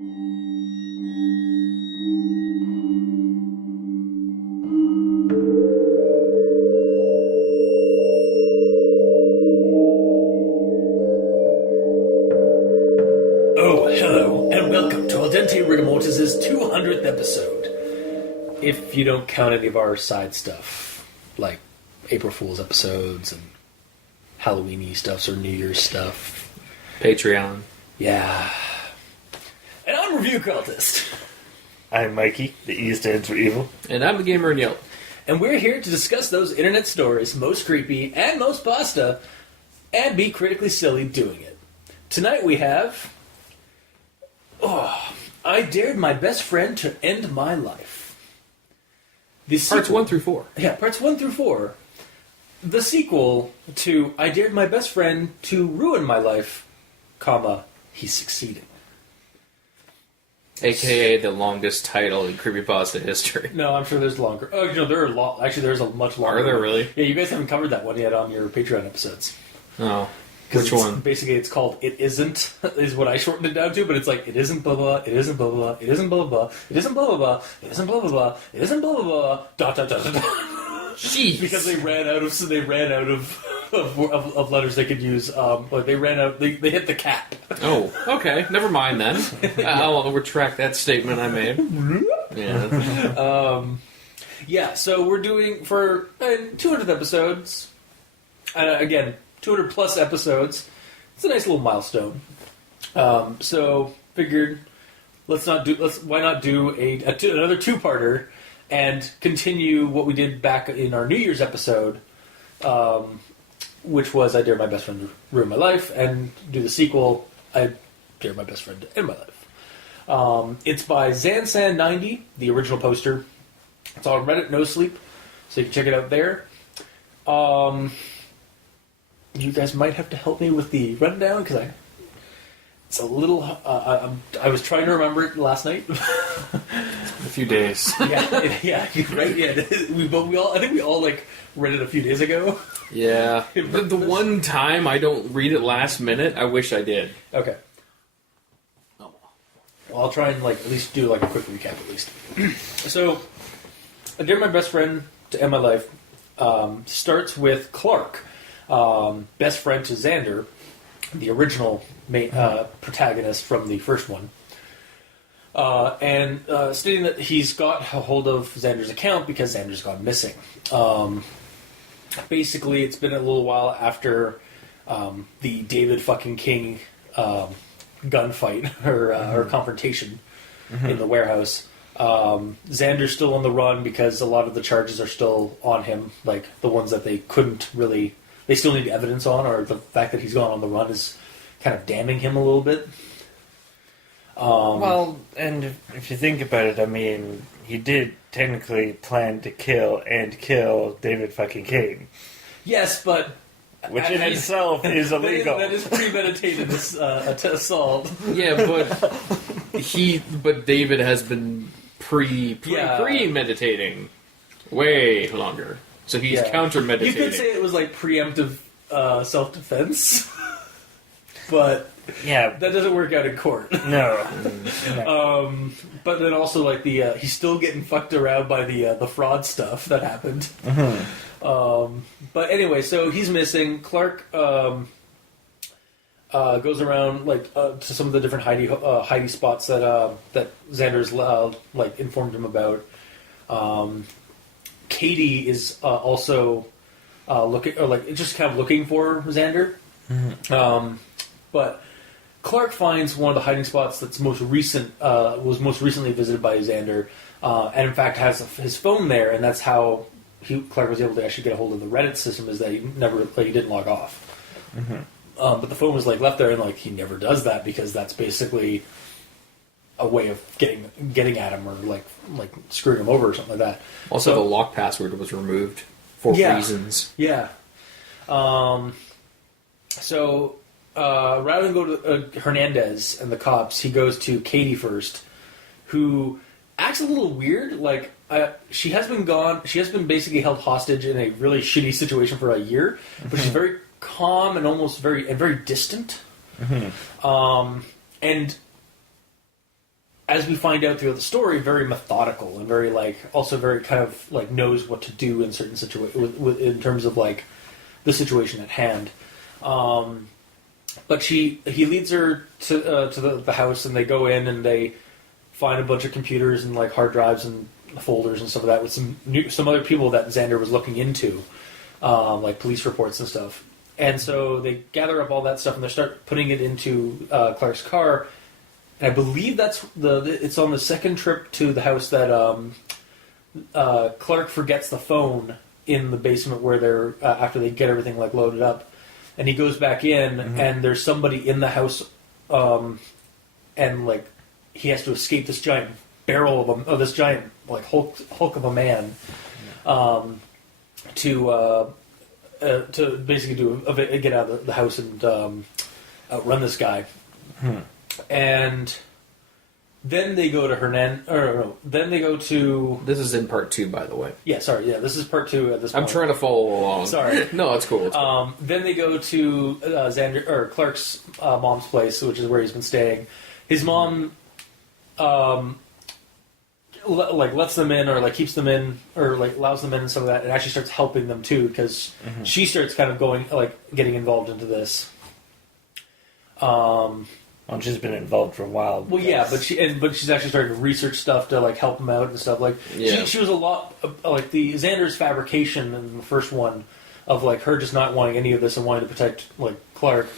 Oh, hello, and welcome to Aldente Rigamortis' 200th episode. If you don't count any of our side stuff, like April Fool's episodes and Halloween-y stuff or New Year's stuff. Patreon. Yeah. And I'm Review Cultist. I'm Mikey, the E stands for evil. And I'm the Gamer in Yellow. And we're here to discuss those internet stories, most creepy and most pasta, and be critically silly doing it. Tonight we have... I dared my best friend to end my life. Parts 1 through 4. Yeah, parts 1 through 4. The sequel to I dared my best friend to ruin my life, comma, he's succeeding. AKA the longest title in Creepypasta history. No, I'm sure there's longer. Oh, there are actually, there's a much longer. Are there really? Yeah, you guys haven't covered that one yet on your Patreon episodes. Oh. Which one? Basically, it's called It Isn't, is what I shortened it down to, but it's like, it isn't blah blah, it isn't blah blah, it isn't blah blah, it isn't blah blah blah, it isn't blah blah blah, it isn't blah blah blah, dot dot dot dot dot. Jeez. Because they ran out of letters they could use. But they ran out. They hit the cap. Oh, okay. Never mind then. I'll retract that statement I made. Yeah. Yeah. So we're doing for 200 episodes. Again, 200 plus episodes. It's a nice little milestone. So figured, why not do another two-parter and continue what we did back in our New Year's episode. Which was I Dare My Best Friend to Ruin My Life, and do the sequel, I Dare My Best Friend to End My Life. It's by Zansan90, the original poster. It's on Reddit, NoSleep, so you can check it out there. You guys might have to help me with the rundown, because it's a little... I was trying to remember it last night. A few days. Yeah, right. Yeah, I think we all read it a few days ago. Yeah. The one time I don't read it last minute, I wish I did. Okay. Well, I'll try and at least do a quick recap at least. So, I Dare My Best Friend to End My Life starts with Clark, best friend to Xander, the original main protagonist from the first one. And stating that he's got a hold of Xander's account because Xander's gone missing. Basically, it's been a little while after the David fucking King gunfight or confrontation in the warehouse. Xander's still on the run because a lot of the charges are still on him, like the ones that they couldn't really... They still need evidence on, or the fact that he's gone on the run is kind of damning him a little bit. Well, and if you think about it, I mean, he did technically plan to kill David fucking King. Yes, but... Which in itself is illegal. That is premeditated assault. Yeah, but David has been premeditating way longer. So he's counter-meditating. You could say it was preemptive self-defense, but that doesn't work out in court. No. But then also he's still getting fucked around by the fraud stuff that happened. But anyway, so he's missing. Clark goes around to some of the different hidey spots that Xander's informed him about. Katie is also looking, or just kind of looking for Xander. But Clark finds one of the hiding spots that's was most recently visited by Xander, and in fact has his phone there, and that's how Clark was able to actually get a hold of the Reddit system. Is that he didn't log off. But the phone was left there, and he never does that because that's basically a way of getting at him or screwing him over or something like that. Also, the lock password was removed for reasons. Yeah. So rather than go to Hernandez and the cops, he goes to Katie first, who acts a little weird. She has been gone. She has been basically held hostage in a really shitty situation for a year, but she's very calm and almost very distant. And as we find out throughout the story, very methodical and very also very kind of knows what to do in certain situations in terms of the situation at hand. But he leads her to the house, and they go in and they find a bunch of computers and hard drives and folders and stuff like that with some other people that Xander was looking into, police reports and stuff. And so they gather up all that stuff and they start putting it into Clark's car. And I believe it's on the second trip to the house that Clark forgets the phone in the basement where they're after they get everything loaded up, and he goes back in and there's somebody in the house, and he has to escape this giant barrel of this giant Hulk of a man, to basically get out of the house and outrun this guy. And then they go to then they go to... This is in part 2, by the way. Yeah, sorry. Yeah, this is part 2 at this point. I'm trying to follow along. Sorry. No, it's cool. It's cool. Then they go to Clark's mom's place, which is where he's been staying. His mom, lets them in, or keeps them in, or allows them in and some of that, and actually starts helping them too, because she starts kind of going getting involved into this. Well, she's been involved for a while. Well, yeah, but she's actually starting to research stuff to help him out and stuff. She was a lot the Xander's fabrication in the first one of her just not wanting any of this and wanting to protect Clark.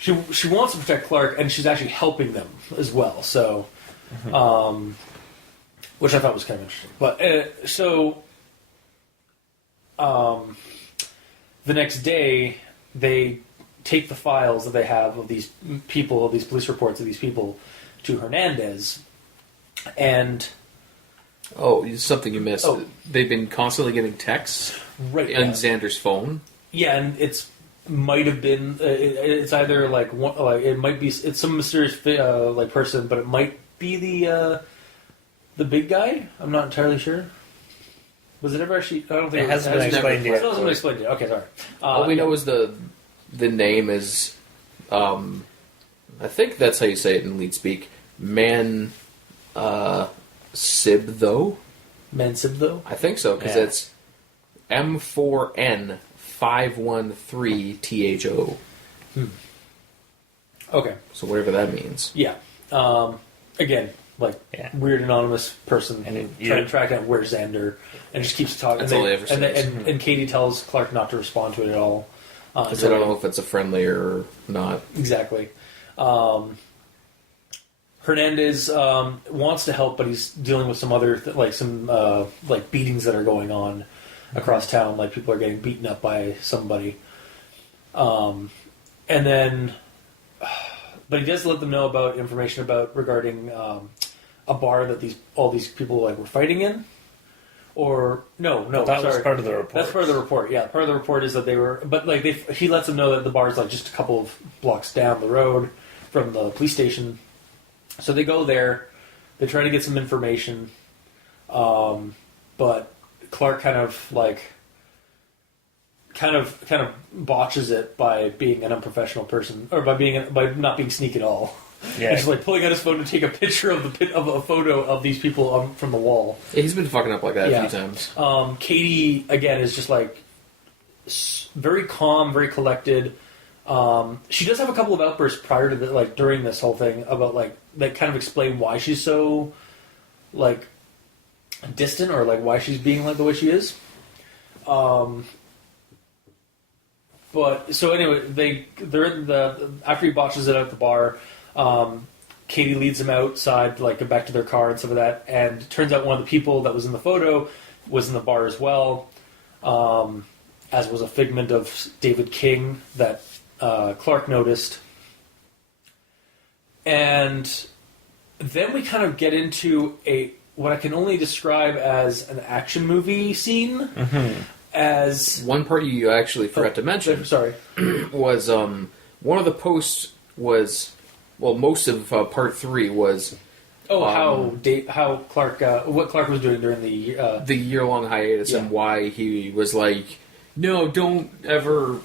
She wants to protect Clark, and she's actually helping them as well. So, which I thought was kind of interesting. But the next day they take the files that they have of these people, of these police reports of these people, to Hernandez, and... Oh, something you missed. Oh. They've been constantly getting texts on Xander's phone. Yeah, and might have been... it's either it might be... It's some mysterious person, but it might be the big guy? I'm not entirely sure. Was it ever actually... I don't think it hasn't been explained yet. It hasn't been explained yet. Okay, sorry. All we know is the name is, I think that's how you say it in lead speak, Sibtho? Mansibtho? I think so, because it's M4N513THO. Okay. So whatever that means. Yeah. Again, weird anonymous person trying to track down where's Xander, and just keeps talking. That's all they ever says. And Katie tells Clark not to respond to it at all. Because I don't know if it's a friendly or not. Exactly. Hernandez wants to help, but he's dealing with some other beatings that are going on across town. People are getting beaten up by somebody. And then, but he does let them know about information regarding a bar that all these people were fighting in. Or no, that was part of the report. That's part of the report. Yeah, part of the report is that they were, but he lets them know that the bar is just a couple of blocks down the road from the police station. So they go there. They try to get some information, but Clark kind of botches it by being an unprofessional person, or by not being sneaky at all. Yeah, and just pulling out his phone to take a picture of a photo of these people from the wall. Yeah, he's been fucking up like that a few times. Katie again is just very calm, very collected. She does have a couple of outbursts prior to during this whole thing about that kind of explain why she's so distant, or why she's being the way she is. But so anyway, they're in after he botches it out at the bar. Katie leads them outside, back to their car and some of that, and it turns out one of the people that was in the photo was in the bar as well, as was a figment of David King that Clark noticed. And then we kind of get into what I can only describe as an action movie scene. As one part you actually forgot to mention, sorry, was one of the posts was. Well, most of part 3 was... how Clark... what Clark was doing during the year-long hiatus, and why he was no, don't ever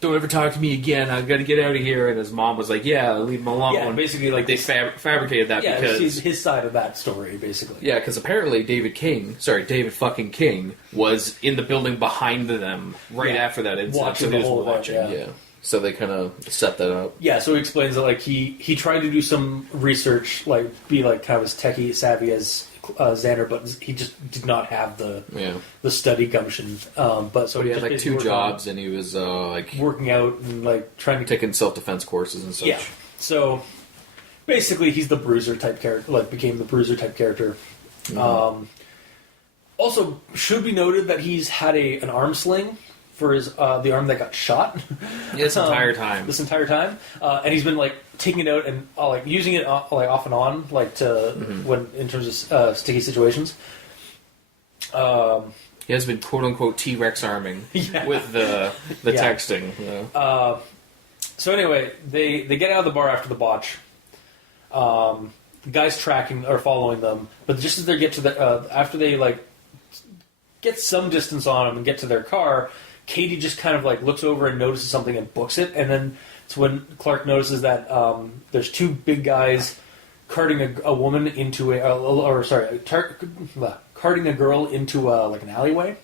don't ever talk to me again. I got to get out of here. And his mom was like, yeah, leave him alone. Yeah, basically, like they fabricated that because his side of that story, basically. Yeah, because apparently David fucking King was in the building behind them after that incident. Watching so he the whole was watching. event, Yeah. So they kind of set that up. Yeah, so he explains that like he tried to do some research, like be like kind of as techie savvy as Xander, but he just did not have the study gumption. But he had like 2 jobs, and he was like working out and like trying to taking self-defense courses and such. Yeah. So basically, he's the bruiser type character. Like became the bruiser type character. Mm-hmm. Also, should be noted that he's had an arm sling for his the arm that got shot. This entire time. And he's been like taking it out and like using it like off and on, like to when in terms of sticky situations. He has been quote unquote T-Rex arming with the texting. Yeah. So anyway, they get out of the bar after the botch. The guy's tracking or following them, but just as they get to the after they like get some distance on them and get to their car, Katie just kind of like looks over and notices something and books it, and then it's when Clark notices that there's 2 big guys carting a woman into carting a girl into like an alleyway,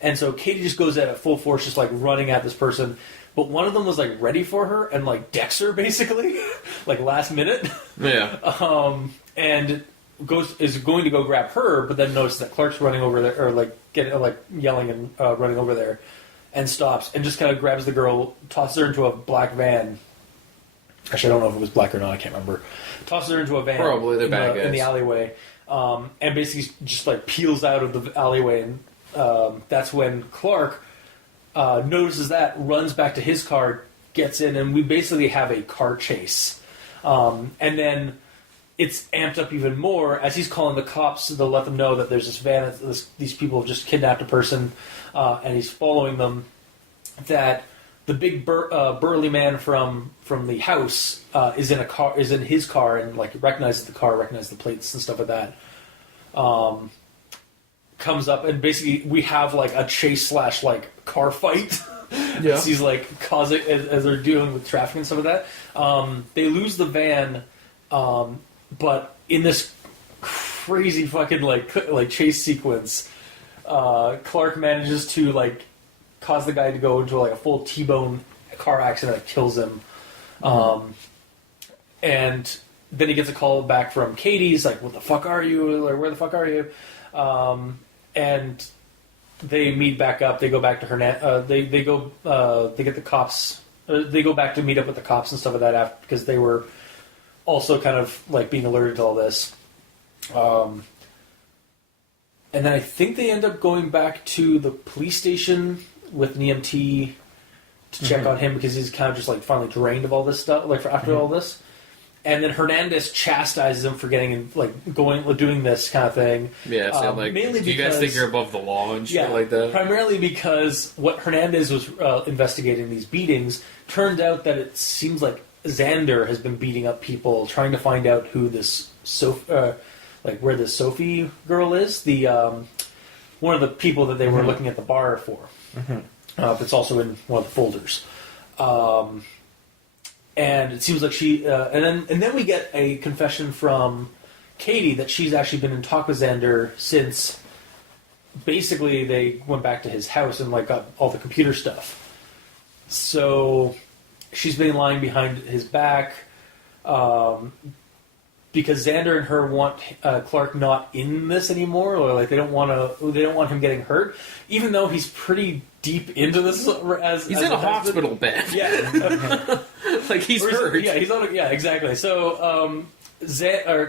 and so Katie just goes at full force, just like running at this person. But one of them was like ready for her and like decks her basically, like last minute. Yeah. And is going to go grab her, but then notices that Clark's running over there, or like yelling and running over there. And stops and just kind of grabs the girl, tosses her into a black van. Actually, I don't know if it was black or not. I can't remember. Tosses her into a van. Probably they're bad guys. In the alleyway, and basically just like peels out of the alleyway, and that's when Clark notices that, runs back to his car, gets in, and we basically have a car chase. And then it's amped up even more as he's calling the cops to let them know that there's this van, these people have just kidnapped a person, and he's following them. That the big burly man from the house is in his car, and like recognizes the car, recognizes the plates and stuff like that. Comes up, and basically we have like a chase / like car fight. Yeah. He's like causing as they're dealing with traffic and stuff like that. They lose the van. But in this crazy fucking like chase sequence, Clark manages to like cause the guy to go into like a full T-bone car accident that kills him. And then he gets a call back from Katie. He's like, "What the fuck are you? Like, where the fuck are you?" And they meet back up. They go back to They get the cops. They go back to meet up with the cops and stuff like that after, because they were also kind of like being alerted to all this. And then I think they end up going back to the police station with an EMT to check on him, because he's kind of just like finally drained of all this stuff, like after all this. And then Hernandez chastises him for getting in, like doing this kind of thing. Yeah, so like, mainly do you guys think you're above the law and shit like that? Primarily because what Hernandez was investigating these beatings, turned out that it seems like Xander has been beating up people, trying to find out who this where this Sophie girl is. The one of the people that they were looking at the bar for. That's also in one of the folders. And it seems like she, and then we get a confession from Katie that she's actually been in talk with Xander since basically they went back to his house and like got all the computer stuff. So she's been lying behind his back because Xander and her want Clark not in this anymore, or like they don't want him getting hurt, even though he's pretty deep into this. He's in a hospital bed. Yeah, like he's hurt. He's on. Yeah, exactly. So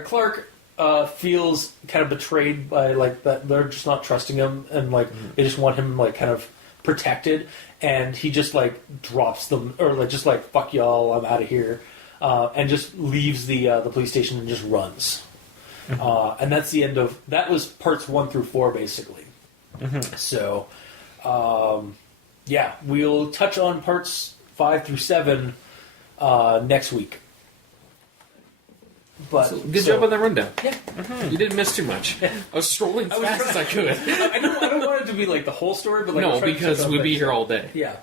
Clark feels kind of betrayed by like that they're just not trusting him, and like they just want him like kind of protected, and he just like drops them, or like just like fuck y'all, I'm out of here. And just leaves the police station and just runs. And that's the end of... That was parts 1 through 4, basically. So, yeah, we'll touch on parts 5 through 7 next week. But good job on that rundown. Yeah. You didn't miss too much. I was strolling as fast as I could. I don't want it to be like the whole story, but like... No, because we'd be here all day. Yeah.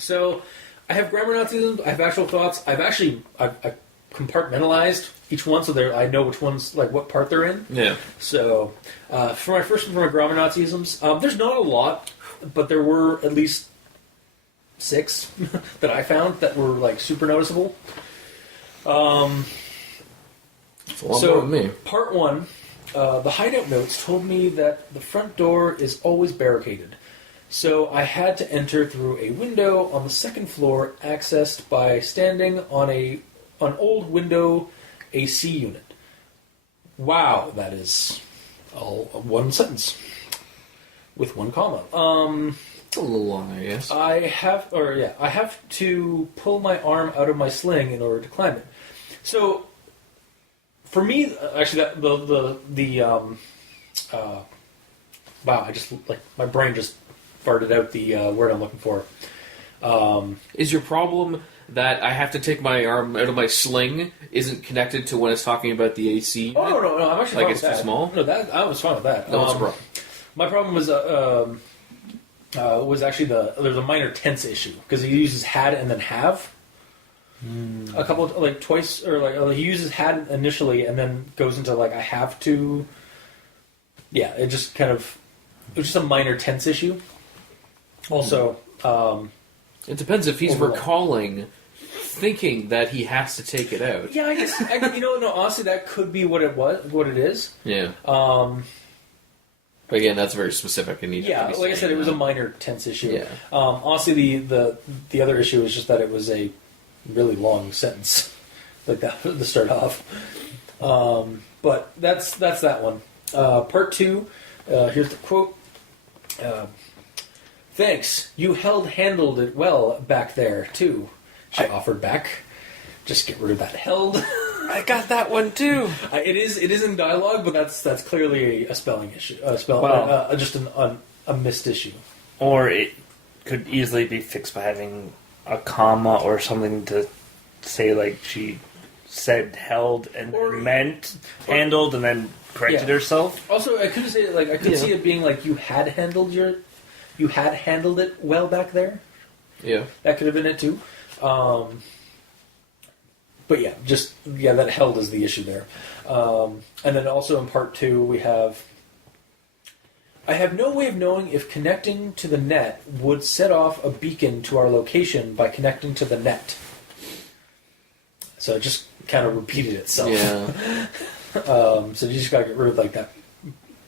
So I have grammar Nazisms. I have actual thoughts. I've compartmentalized each one, so I know which ones, like what part they're in. Yeah. So for my grammar Nazisms, there's not a lot, but there were at least 6 that I found that were like super noticeable. It's a lot more than me. Part 1, the hideout notes told me that the front door is always barricaded. So I had to enter through a window on the 2nd floor, accessed by standing on an old window AC unit. Wow, that is all one sentence with 1 comma. It's a little long, I guess. I have to pull my arm out of my sling in order to climb it. So, for me, actually, wow, I just my brain just farted out the word I'm looking for. Is your problem that I have to take my arm out of my sling isn't connected to when it's talking about the AC? Oh no, I'm actually fine it's with that. too small. No, I was fine with that. No, it's a problem. My problem was actually there's a minor tense issue because he uses had and then have a couple of, twice, or he uses had initially and then goes into I have to. Yeah, it was just a minor tense issue. Also, it depends if he's overall. recalling thinking that he has to take it out. Yeah, I guess honestly, that could be what it is. Yeah. But again, that's very specific. And I said, it was a minor tense issue. Yeah. Honestly, the other issue was just that it was a really long sentence, like that to start off. But that's that one. Part 2. Here's the quote. Thanks. You handled it well back there too. She offered back. Just get rid of that held. I got that one too. It is in dialogue, but that's clearly a spelling issue. Just a missed issue. Or it could easily be fixed by having a comma or something to say she said held and then meant handled and then corrected herself. Also, I could say I could see it being you had handled it well back there. Yeah, that could have been it too. But that held is the issue there. And then also in part 2 we have, I have no way of knowing if connecting to the net would set off a beacon to our location by connecting to the net. So it just kind of repeated itself. Yeah. So you just got to get rid of that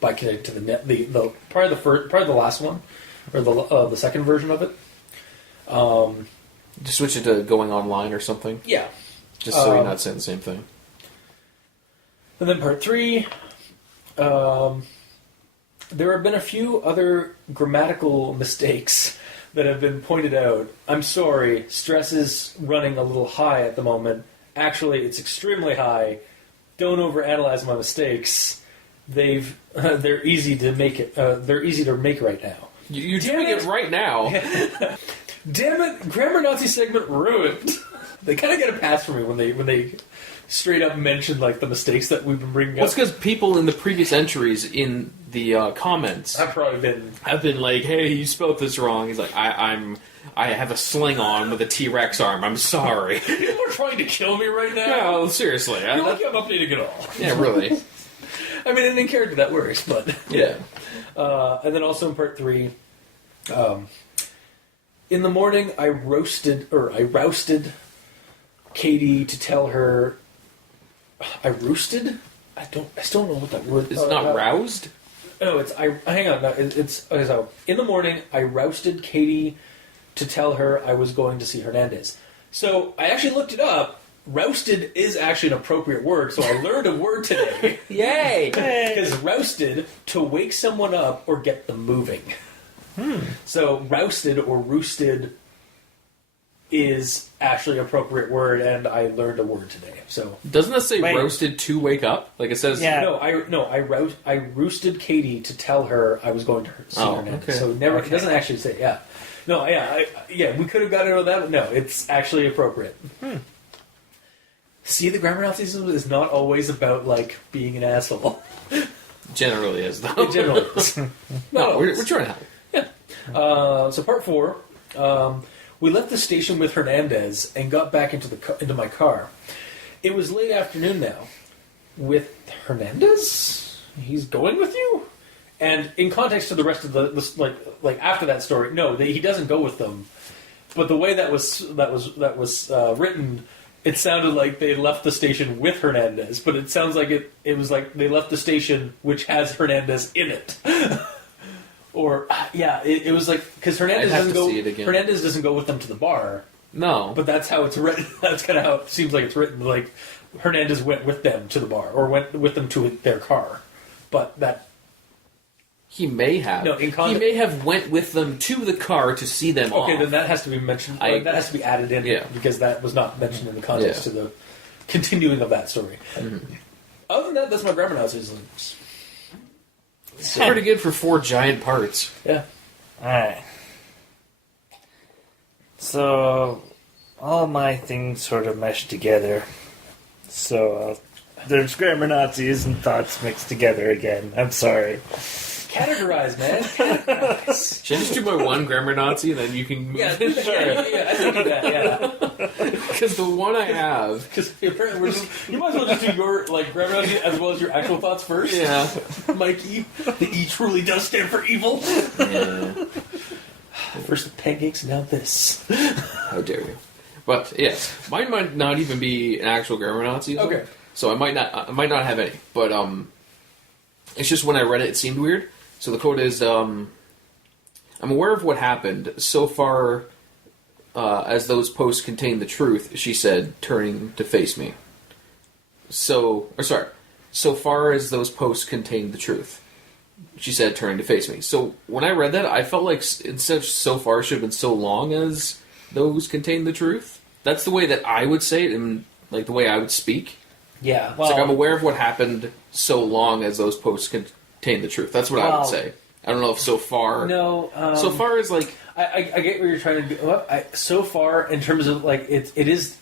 by connecting to the net. Probably the last one, or the second version of it. Just switch it to going online or something. Yeah. Just so you're not saying the same thing. And then part 3, there have been a few other grammatical mistakes that have been pointed out. I'm sorry, stress is running a little high at the moment. Actually, it's extremely high. Don't overanalyze my mistakes. They're easy to make it. They're easy to make right now. You're doing it right now. Damn it! Grammar Nazi segment ruined. They kind of get a pass for me when they straight up mention the mistakes that we've been bringing up. Well, it's because people in the previous entries in the comments have been like, "Hey, you spelled this wrong." He's like, I have a sling on with a T-Rex arm. I'm sorry." People are trying to kill me right now. No, seriously. You're lucky I'm updating it all. Yeah, really. I mean, in character that works, but yeah. And then also in part 3, in the morning I rousted Katie to tell her. I roosted? I still don't know what that word is. It's not roused? No, hang on. No, it's okay, so in the morning I rousted Katie to tell her I was going to see Hernandez. So I actually looked it up. Rousted is actually an appropriate word, so I learned a word today. Yay! Because rousted, to wake someone up or get them moving. So rousted or roosted is actually an appropriate word, and I learned a word today. So doesn't that say roasted to wake up? It says. Yeah. I roosted Katie to tell her I was going to see Hernandez. Okay. So it doesn't actually say No, we could have gotten rid of that. But no, it's actually appropriate. See, the grammar Nazism is not always about being an asshole. Generally is though. It generally is. No, we're trying to help. Yeah. So part 4, We left the station with Hernandez and got back into my car. It was late afternoon now. With Hernandez? He's going with you? And in context to the rest of the like after that story, no, he doesn't go with them. But the way that was written, it sounded like they left the station with Hernandez. But it sounds like it was like they left the station which has Hernandez in it. Or it was like because Hernandez doesn't go. Hernandez doesn't go with them to the bar. No, but that's how it's written. That's kind of how it seems like it's written. Like Hernandez went with them to the bar, or went with them to their car. But that he may have. No, he may have went with them to the car to see them off. Okay, then that has to be mentioned. That has to be added in because that was not mentioned in the context of the continuing of that story. Mm-hmm. Other than that, that's my grammar analysis. It's pretty good for 4 giant parts. Yeah. Alright. So, all my things sort of mesh together. So, there's grammar Nazis and thoughts mixed together again. I'm sorry. Categorize, man. Categorize. Should I just do my one grammar Nazi and then you can move sure. Yeah, I think that, yeah. Because the one I have... Because apparently you might as well just do your grammar Nazi as well as your actual thoughts first. Yeah. Mikey, the E truly does stand for evil. Yeah. First the pancakes, now this. How dare you. But, yes. Mine might not even be an actual grammar Nazi. Okay. So I might not have any. But, it's just when I read it, it seemed weird. So the quote is, I'm aware of what happened. So far as those posts contain the truth, she said, turning to face me. So far as those posts contain the truth, she said, turning to face me. So when I read that, I felt like instead of so far, it should have been so long as those contain the truth. That's the way that I would say it, and the way I would speak. Yeah. Well, it's I'm aware of what happened so long as those posts contain the truth. That's what I would say. I don't know if so far... No. So far is I get what you're trying to do. So far, in terms of, it is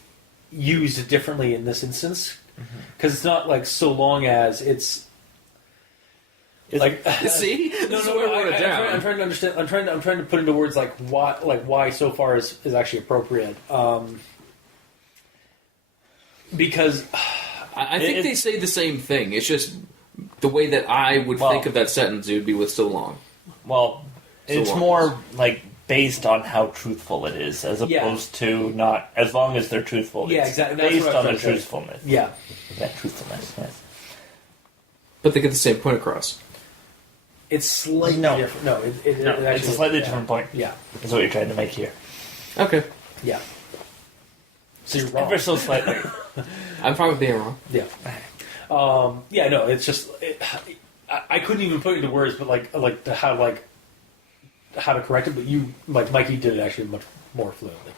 used differently in this instance. Because it's not, so long as it's... see? I'm trying to understand. I'm trying to put into words, why so far is actually appropriate. Because... I think they say the same thing. It's just the way that I would think of that sentence, it would be with so long. Well, it's more based on how truthful it is, as opposed to not as long as they're truthful. Yeah, it's exactly. That's based on the truthfulness. Yeah. That truthfulness, yes. But they get the same point across. It's slightly different. No, it's a slightly different point. Yeah. Is what you're trying to make here. Okay. Yeah. So you're wrong. Ever so slightly. I'm fine with being wrong. Yeah. No, it's just... I couldn't even put it into words, but how to correct it, but you, Mikey did it actually much more fluently.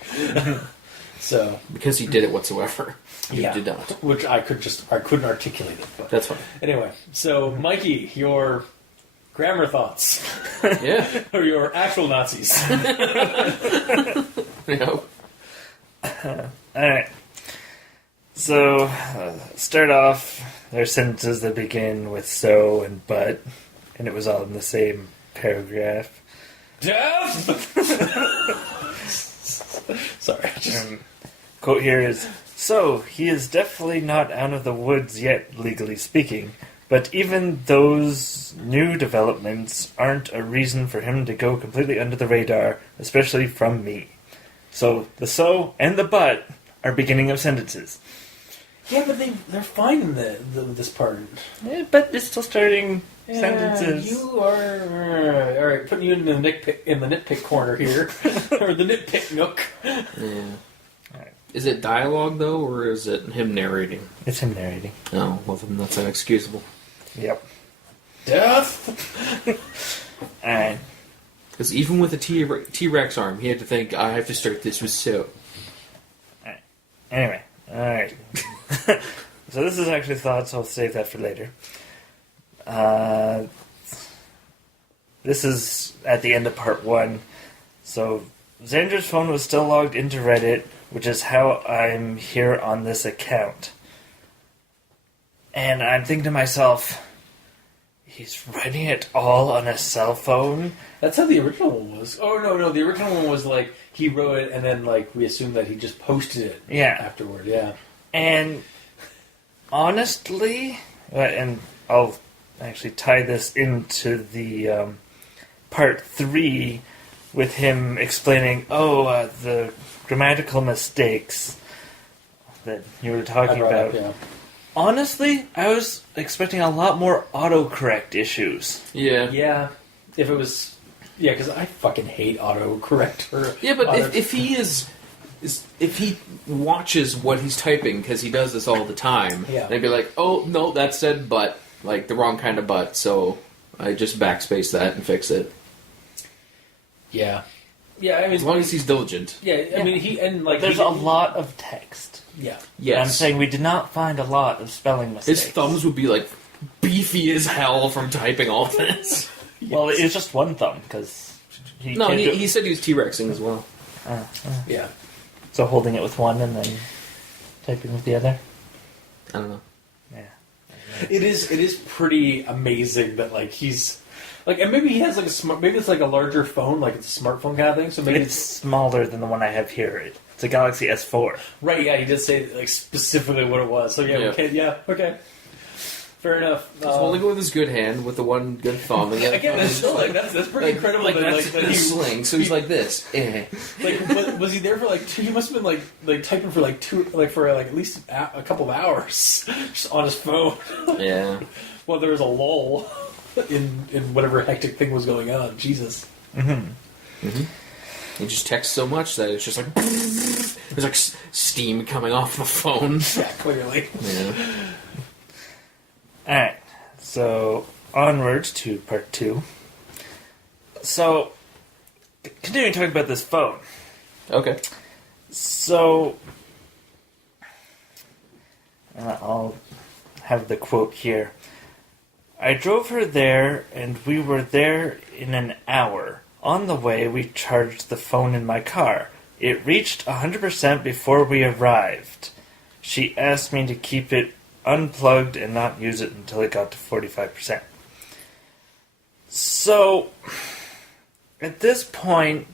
So... Because he did it whatsoever. You did not. Which I couldn't articulate it. But that's fine. Anyway, so Mikey, your grammar thoughts. Yeah. Or your actual Nazis. No. Alright. So, start off, there are sentences that begin with so and but, and it was all in the same paragraph. Death! Sorry. Quote here is, so, he is definitely not out of the woods yet, legally speaking, but even those new developments aren't a reason for him to go completely under the radar, especially from me. So, the so and the but are beginning of sentences. Yeah, but they're fine in this part. Yeah, but it's still starting sentences. You are all right. Putting you in the nitpick corner here, or the nitpick nook. Yeah. Right. Is it dialogue though, or is it him narrating? It's him narrating. Oh, well then that's inexcusable. Yep. Death. Alright. Because even with a T-Rex arm, he had to think, I have to start this with so. Alright. Anyway. Alright. So this is actually thoughts, I'll save that for later. This is at the end of part 1. So, Xander's phone was still logged into Reddit, which is how I'm here on this account. And I'm thinking to myself, he's writing it all on a cell phone. That's how the original one was. Oh, no, the original one was like, he wrote it and then like we assumed that he just posted it afterward, yeah. And honestly, and I'll actually tie this into the part 3 with him explaining, the grammatical mistakes that you were talking about. Yeah. Honestly, I was expecting a lot more autocorrect issues. Yeah. Yeah. If it was... Yeah, because I fucking hate autocorrect. Yeah, but if he watches what he's typing, because he does this all the time, they'd be like, oh, no, that said but, like the wrong kind of but, so I just backspace that and fix it. Yeah. Yeah, I mean... As long as he's diligent. Yeah, I mean, there's a lot of text. Yeah. Yes. I'm saying we did not find a lot of spelling mistakes. His thumbs would be, like, beefy as hell from typing all this. Well, it was just one thumb, because he said he was T-Rexing as well. Yeah. So holding it with one and then typing with the other? I don't know. Yeah. It is pretty amazing that, like, he's... Like, and maybe he has, like, maybe it's, like, a larger phone, like, it's a smartphone kind of thing, so maybe... It's smaller than the one I have here. It's a Galaxy S4. Right, yeah, he did say, like, specifically what it was. So, okay. Fair enough. He's holding it with his good hand, with the one good thumb. And again, that's still, like, that's pretty incredible. That's that he sling, so he's like this. Like, was he there for, like, he must have been, like typing for, at least a couple of hours, just on his phone. Yeah. Well, there was a lull in whatever hectic thing was going on. Jesus. Mm-hmm. Mm-hmm. He just texts so much that it's just like... There's, like, steam coming off the phone. Yeah, clearly. Yeah. Alright, so onwards to part 2. So, continuing talking about this phone. Okay. So, I'll have the quote here. I drove her there, and we were there in an hour. On the way, we charged the phone in my car. It reached 100% before we arrived. She asked me to keep it unplugged and not use it until it got to 45%. So, at this point,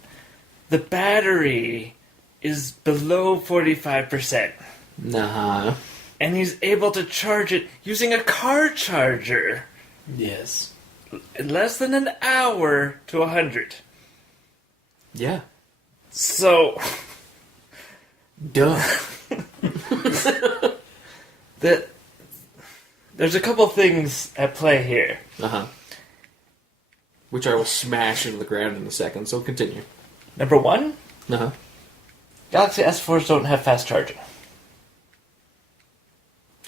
the battery is below 45%. Nah. And he's able to charge it using a car charger. Yes. In less than an hour to 100. Yeah. So... Duh. There's a couple things at play here. Uh-huh. Which I will smash into the ground in a second, so continue. Number 1, Uh-huh. Galaxy S4s don't have fast charging.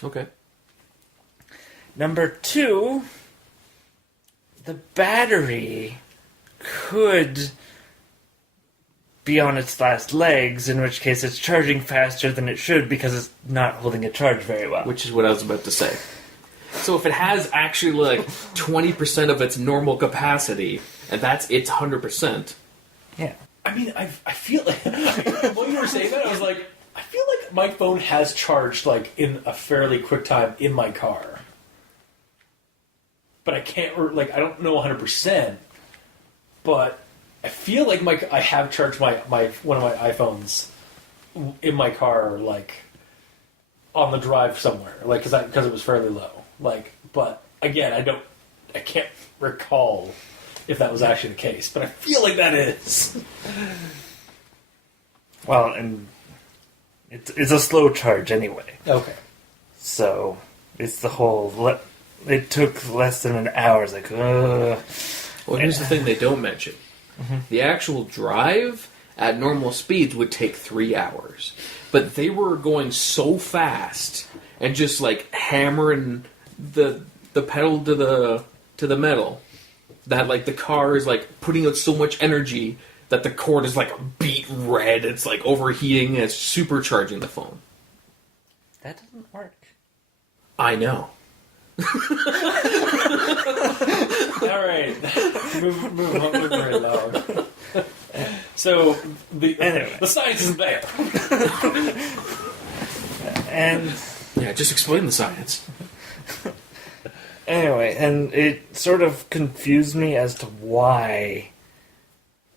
Okay. Number 2, the battery could be on its last legs, in which case it's charging faster than it should because it's not holding a charge very well. Which is what I was about to say. So if it has actually like 20% of its normal capacity, and that's its 100%. Yeah. I mean, I feel like... when you were saying that, I was like, I feel like my phone has charged, like, in a fairly quick time in my car. But I can't... Like, I don't know 100%, but I feel like I have charged my one of my iPhones in my car, like, on the drive somewhere, like, because it was fairly low. Like, but again, I can't recall if that was actually the case, but I feel like that is. Well, and it's a slow charge anyway. Okay. So, it's the whole... It took less than an hour. It's like, Well, here's the thing they don't mention. Mm-hmm. The actual drive at normal speeds would take 3 hours. But they were going so fast and just, like, hammering the pedal to the metal that, like, the car is, like, putting out so much energy that the cord is, like, beet red. It's, like, overheating and it's supercharging the phone. that doesn't work. I know. All right. Move right along. So, Anyway. the science is there. And Yeah, just explain the science. Anyway, and it sort of confused me as to why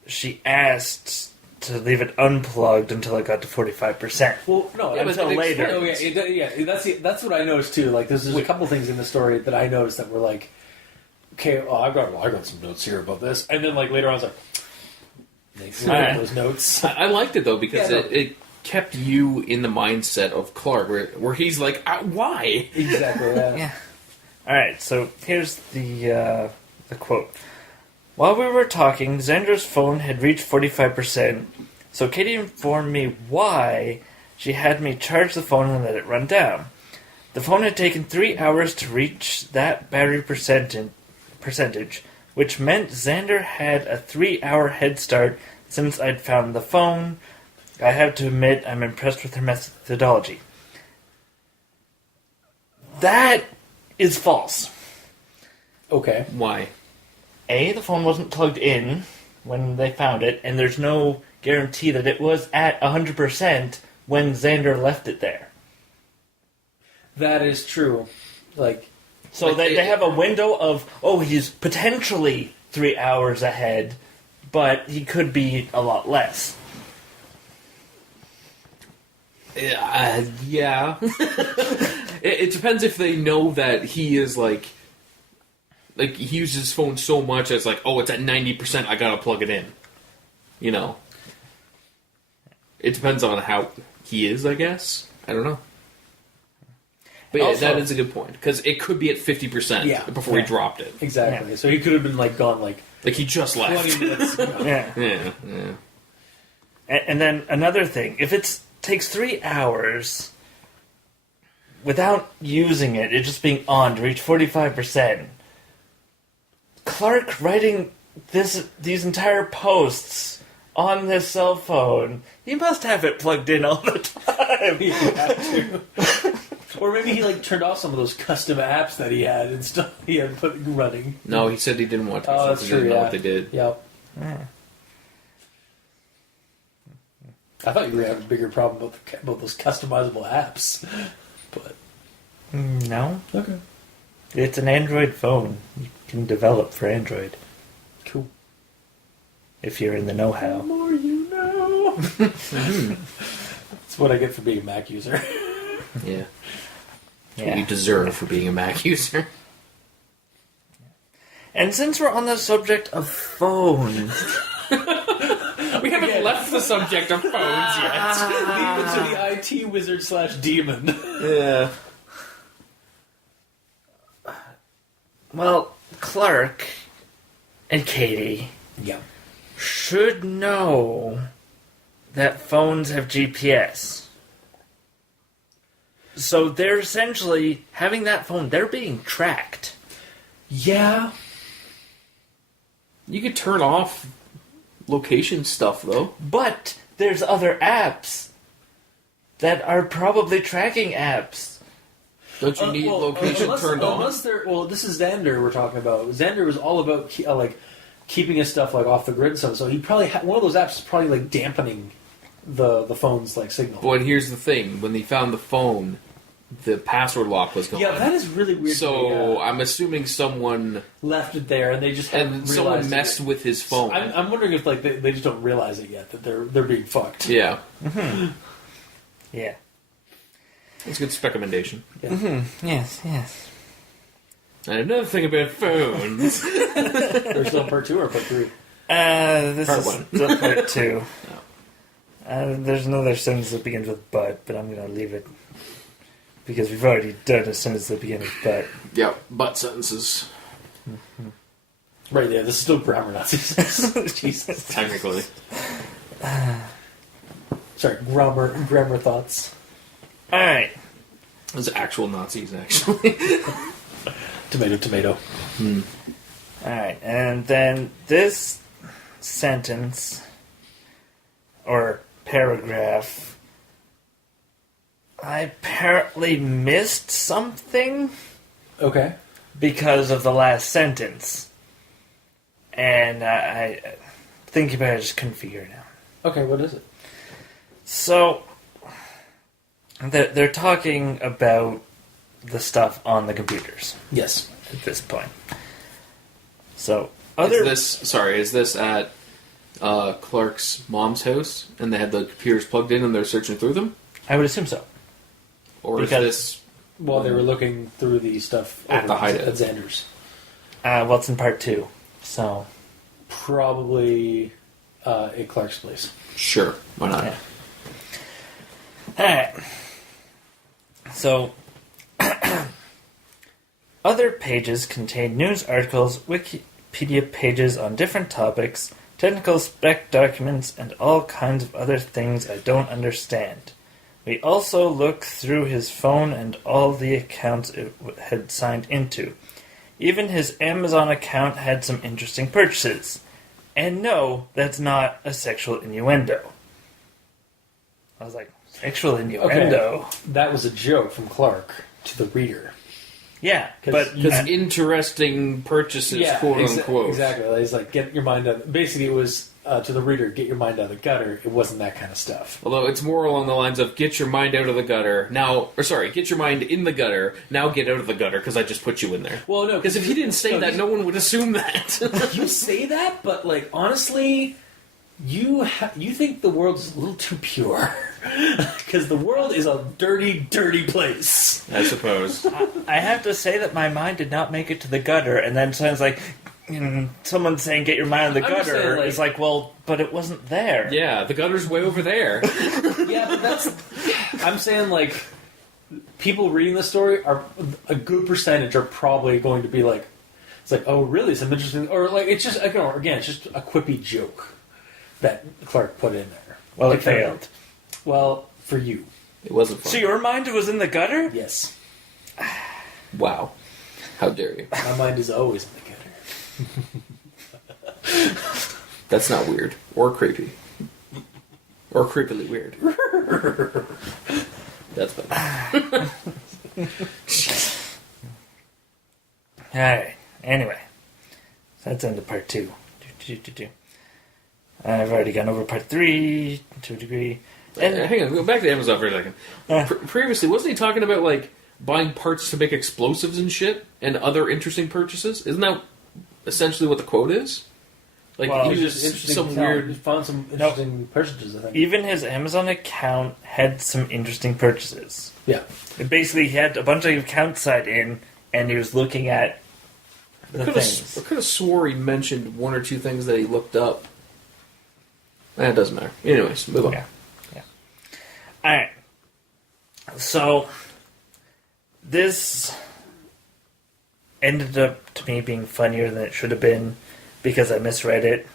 she asked to leave it unplugged until it got to 45%. Well, no, Yeah, but until it later. explains. Oh, yeah, that's what I noticed too. Like, there's a couple things in the story that I noticed that were like, okay, I got some notes here about this, and then like later on, I was like, thanks for those notes. I liked it though because Yeah, no. it kept you in the mindset of Clark, where he's like, why? Exactly. Yeah. Yeah. All right, so here's the quote. While we were talking, Xander's phone had reached 45%, so Katie informed me why she had me charge the phone and let it run down. The phone had taken 3 hours to reach that battery percentage, which meant Xander had a 3-hour head start since I'd found the phone. I have to admit, I'm impressed with her methodology. That is false. Okay. Why? A, the phone wasn't plugged in when they found it, and there's no guarantee that it was at 100% when Xander left it there. That is true. Like, So Like they have a window of, he's potentially 3 hours ahead, but he could be a lot less. Yeah. It depends if they know that he is like he uses his phone so much as like, oh, it's at 90%, I gotta plug it in. You know. It depends on how he is, I guess. I don't know. But yeah, Also- that is a good point because it could be at 50% before he dropped it. exactly. Yeah. So he could have been like gone like Like he just 20 left. minutes. Yeah. Yeah. And then another thing, if it takes 3 hours without using it, it just being on to reach 45%, Clark writing these entire posts on this cell phone, he must have it plugged in all the time. He had to. Or maybe he like turned off some of those custom apps that he had and stuff he had put running. No, he said he didn't want to. Oh, since that's he true. didn't know Yeah. what they did. Yep. I thought you were having a bigger problem about those customizable apps, but No. okay, It's an Android phone. You can develop for Android cool. if you're in the know-how. The more you know. That's what I get for being a Mac user. Yeah. What Yeah. you deserve for being a Mac user. And since we're on the subject of phones, We haven't left the subject of phones yet. Leave it to the IT wizard / demon. Yeah. well, Clark and Katie Yeah. should know that phones have GPS. So they're essentially having that phone, they're being tracked. Yeah. You could turn off location stuff, though. But there's other apps that are probably tracking apps. Don't you need location turned on? Unless they're this is Xander we're talking about. Xander was all about keeping his stuff like off the grid and stuff. So he probably one of those apps is probably like dampening the phone's like signal. But here's the thing: when they found the phone, the password lock was gone. Yeah, that is really weird. So to me, yeah. I'm assuming someone Left it there and they just haven't and someone realized messed it. with his phone. I'm wondering if like they just don't realize it yet that they're being fucked. Yeah, Yeah. it's a good recommendation. Yes, yes. And another thing about phones. They're still in part 2 or part 3. This Part is one. still part 2. There's another sentence that begins with but I'm going to leave it because we've already done a sentence that begins with but. Yep, butt sentences. Right there. This is still grammar Nazis. Jesus. Technically. Sorry, grammar thoughts. Alright. Those actual Nazis, actually. Tomato. Alright, and then this sentence or paragraph, I apparently missed something Okay. because of the last sentence. And I thinking about it, I just couldn't figure it out. Okay, what is it? So, they're talking about the stuff on the computers Yes. at this point. So, Is this at Clark's mom's house, and they had the computers plugged in, and they're searching through them? I would assume so. Or Because- is this... Well, they were looking through the stuff At the hideout. at Xander's. Well, it's in part 2, so... Probably at Clark's place. Sure, why not? Yeah. Alright. So, other pages contain news articles, Wikipedia pages on different topics, technical spec documents, and all kinds of other things I don't understand. We also looked through his phone and all the accounts it had signed into. Even his Amazon account had some interesting purchases. And no, that's not a sexual innuendo. I was like, sexual innuendo? Okay. That was a joke from Clark to the reader. Yeah, 'Cause- but... Because interesting purchases, quote unquote. Exactly. He's like, get your mind out. Basically, it was to the reader, get your mind out of the gutter. It wasn't that kind of stuff. Although it's more along the lines of get your mind out of the gutter now, or sorry, get your mind in the gutter now. Get out of the gutter because I just put you in there. Well, no, Because if he didn't say that, no one would assume that. You say that, but like honestly, you think the world is a little too pure because the world is a dirty, dirty place. I suppose. I have to say that my mind did not make it to the gutter, and then someone's like, someone saying "get your mind in the I'm just gutter" saying, like- is like, well, but it wasn't there. Yeah, the gutter's way over there. Yeah, but that's. I'm saying like people reading the story are a good percentage are probably going to be like, it's like, oh, really? Some interesting, or like it's just again, it's just a quippy joke that Clark put in there. Well, it Like, failed. Well, for you, It wasn't fun. So your mind was in the gutter? yes, Wow. How dare you? my mind is always in the gutter. That's not weird. Or creepy. Or creepily weird. That's better. Alright, anyway. So that's into part 2. I've already gone over part 3 to a degree. And Hang on, go back to Amazon for a second. Previously, wasn't he talking about, like, buying parts to make explosives and shit? And other interesting purchases? Isn't that essentially what the quote is? Like, Well, he Just was interesting. some He weird... found some interesting purchases. I think. even his Amazon account had some interesting purchases. Yeah. Basically, he had a bunch of accounts signed in, and he was looking at the I things. could have swore he mentioned one or two things that he looked up. It doesn't matter. Anyways, move on. Yeah. Alright. So, this ended up to me being funnier than it should have been because I misread it.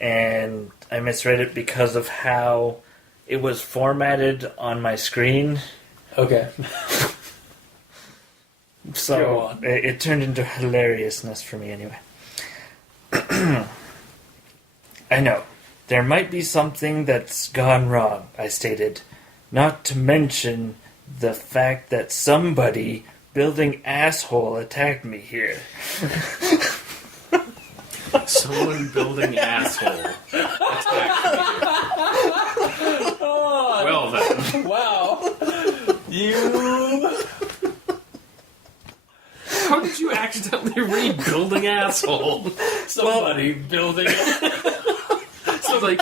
And I misread it because of how it was formatted on my screen. Okay. Go So, on. it turned into hilariousness for me anyway. I know. There might be something that's gone wrong, I stated. Not to mention the fact that somebody building asshole attacked me here. Someone building asshole. Well then. Wow. You. How did you accidentally read building asshole? Somebody building it. So like,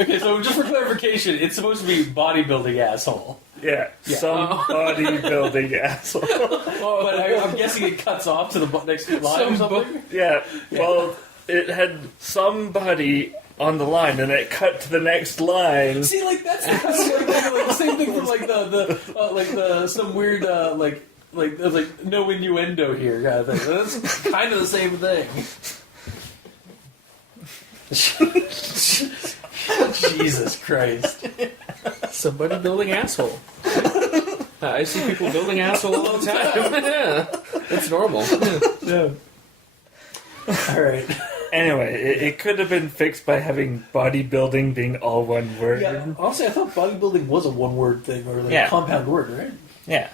Okay, so just for clarification, it's supposed to be bodybuilding asshole. Yeah, somebody building asshole. But I'm guessing it cuts off to the next line or something? Yeah, well, it had somebody on the line, and it cut to the next line. See, like, that's the kind of like the same thing from, like, the some weird, there's, like, no innuendo here kind of thing. That's kind of the same thing. Jesus Christ. somebody building asshole. I see people building asshole all the time. Yeah, it's normal. Yeah. All right. Anyway, it could have been fixed by having bodybuilding being all one word. Yeah. Honestly, I thought bodybuilding was a one-word thing or like Yeah. a compound word, right? Yeah.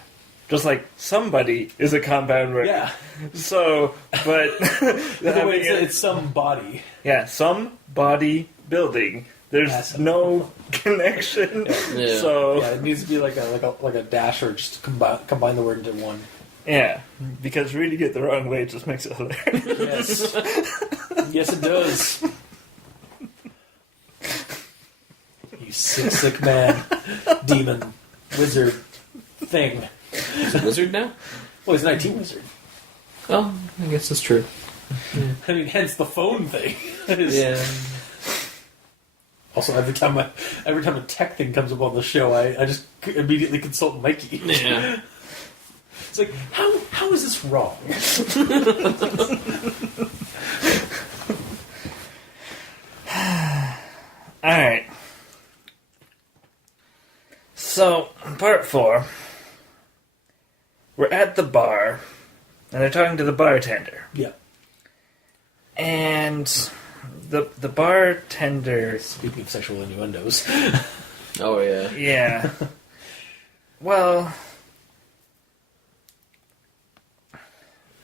Just like somebody is a compound word. Yeah. So, but By the way, it's some body. yeah, some body building. There's Asshole. no connection. Yeah. So Yeah, it needs to be like a dash or just combine the word into one. yeah, because reading it the wrong way just makes it hilarious. Yes. Yes, it does. You sick man, demon, wizard, thing. Is it wizard now? Well, he's an IT wizard. Oh, I guess that's true. I mean, hence the phone thing. Yeah. Also, every time a tech thing comes up on the show, I just immediately consult Mikey. Yeah. It's like, how is this wrong? Alright. So, part 4. We're at the bar, and they're talking to the bartender. Yeah. And the bartender... Speaking of sexual innuendos. Oh, yeah. Yeah. Well...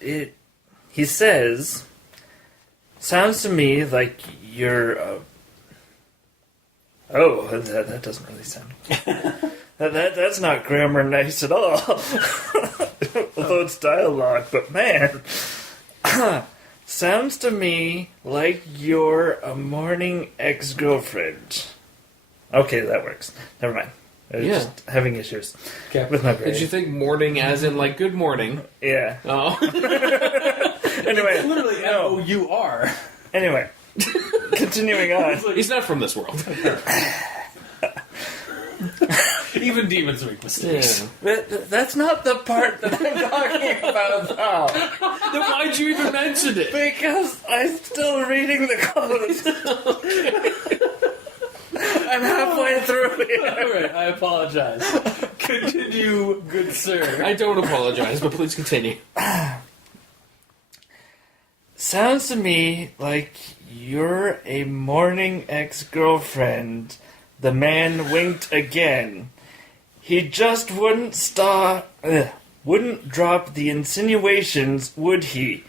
He says... Sounds to me like you're... Oh, that doesn't really sound... That's not grammar nice at all. Although it's dialogue, but man... Sounds to me like you're a morning ex-girlfriend. Okay, that works. Never mind. I was just having issues Okay. with my brain. Did you think morning as in, like, good morning? Yeah. Oh. Anyway, Literally, no. you are. Anyway, continuing on. He's not from this world. Even demons make mistakes. Yeah. That's not the part that I'm talking about, though. Then why'd you even mention it? Because I'm still reading the code. I'm halfway through here. Alright, I apologize. Continue, good sir. I don't apologize, but please continue. Sounds to me like you're a morning ex-girlfriend. The man winked again. He just wouldn't wouldn't drop the insinuations, would he?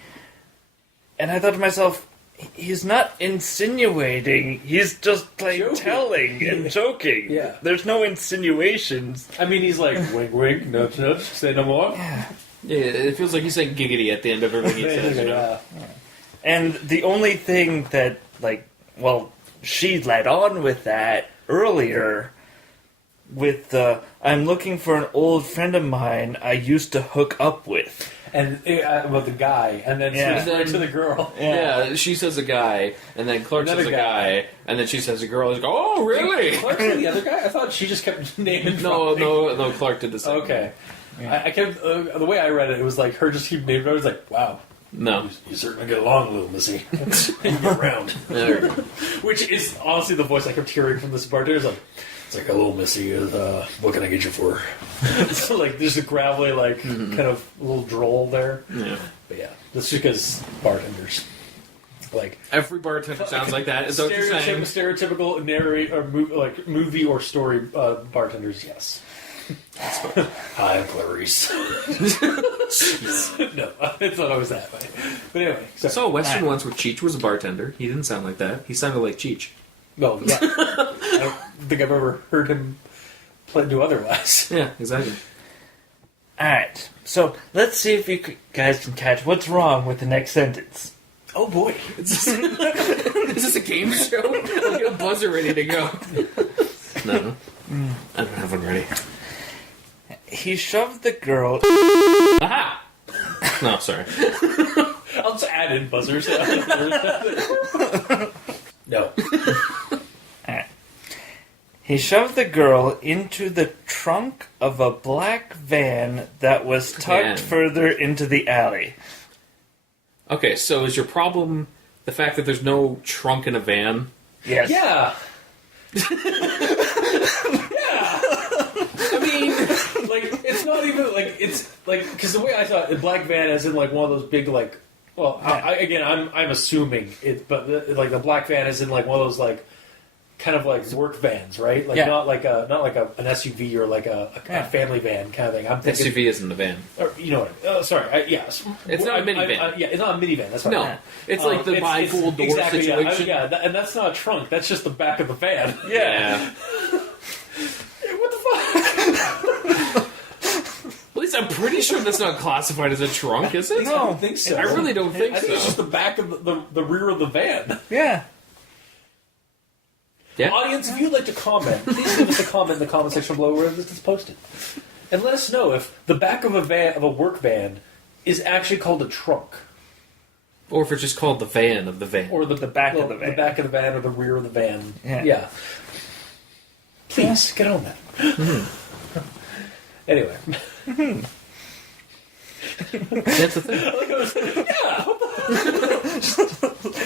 And I thought to myself, he's not insinuating. He's just like Joking. telling and joking. Yeah. There's no insinuations. I mean, he's like, wink, wink, nudge, nudge, say no more. Yeah, it feels like he's saying giggity at the end of everything he says. You know? And the only thing that, she led on with that earlier with the, I'm looking for an old friend of mine I used to hook up with. And about the guy, and then switch right to the girl. Yeah, she says a guy, and then Clark Another says a guy, and then she says a girl. He's like, oh, really? Clark said the other guy? I thought she just kept naming No, Clark did the same. Okay. I kept, the way I read it, it was like her just keep naming her. I was like, wow. No. You certainly get along, little missy. You get around. There you go. Which is honestly the voice I kept hearing from this bartender. It's like, hello, missy. What can I get you for? So, there's a gravelly, kind of little droll there. Yeah. But yeah, that's just because bartenders. Every bartender sounds like that. Is that what you're saying? Stereotypical movie or story bartenders, yes. Hi, I'm Clarice. No, it's not always that way. But anyway. I saw a Western once where Cheech was a bartender. He didn't sound like that. He sounded like Cheech. Well, yeah. I don't think I've ever heard him do otherwise. Yeah, exactly. Alright, so let's see if you guys can catch what's wrong with the next sentence. Oh boy. Is this a game show? I'll get a buzzer ready to go. No. I don't have one ready. He shoved the girl... Aha! No, sorry. I'll just add in buzzers. No. Alright. He shoved the girl into the trunk of a black van that was tucked further into the alley. Okay, so is your problem the fact that there's no trunk in a van? Yes. Yeah. I mean, it's not even, it's, because the way I thought, a black van as in, one of those big, I'm assuming it, but, the black van is in, one of those, kind of like work vans, right? Like not like an SUV or like a family van kind of thing. I'm thinking SUV isn't a van. Or, you know what? Sorry. Yes. It's not a minivan. Yeah, it's not a minivan. That's right. No, it's like the bifold door exactly, situation. And that's not a trunk. That's just the back of the van. Yeah. What the fuck? At least I'm pretty sure that's not classified as a trunk, is it? I don't think so. I really don't think I think so. it's just the back of the rear of the van. Yeah. Yeah. Audience, if you'd like to comment, please give us a comment in the comment section below where this is posted, and let us know if the back of a work van is actually called a trunk, Or if it's just called the van of the van. or the back of the van. the back of the van, or the rear of the van. Yeah. Please get on that. Anyway, That's the thing.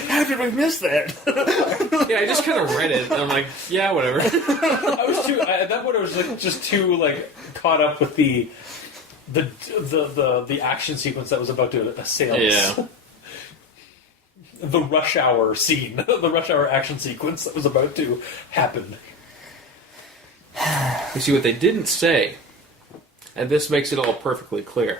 How did we miss that? Yeah, I just kind of read it, and I'm like, yeah, whatever. I was too. At that point, I was like just too like caught up with the action sequence that was about to assail us. Yeah. The rush hour scene, the rush hour action sequence that was about to happen. You see, what they didn't say, and this makes it all perfectly clear,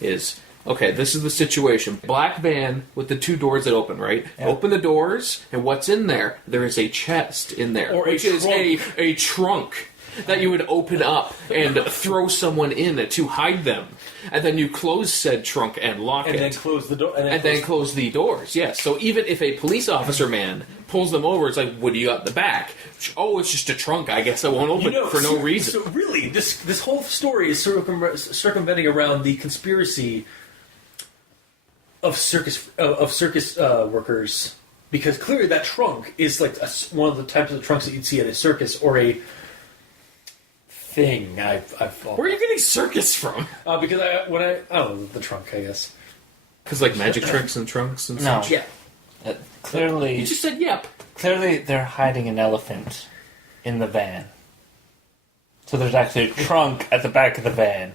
is, okay, this is the situation. Black van with the two doors that open, right? Yeah. Open the doors, and what's in there? There is a chest in there, Or a which is trunk. a trunk that you would open up and throw someone in to hide them. And then you close said trunk and lock And it. then close the door. And then close the doors, yes. So even if a police officer man pulls them over, it's like, what do you got in the back? Oh, it's just a trunk. I guess I won't open it for no reason. So really, this whole story is circumventing around the conspiracy of circus workers, because clearly that trunk is like one of the types of trunks that you'd see at a circus or a thing. Where are you getting circus from? Because I don't know, the trunk, I guess. Because like magic tricks and trunks and No. such? Yeah. Clearly, You just said yep. clearly they're hiding an elephant in the van. So there's actually a trunk at the back of the van.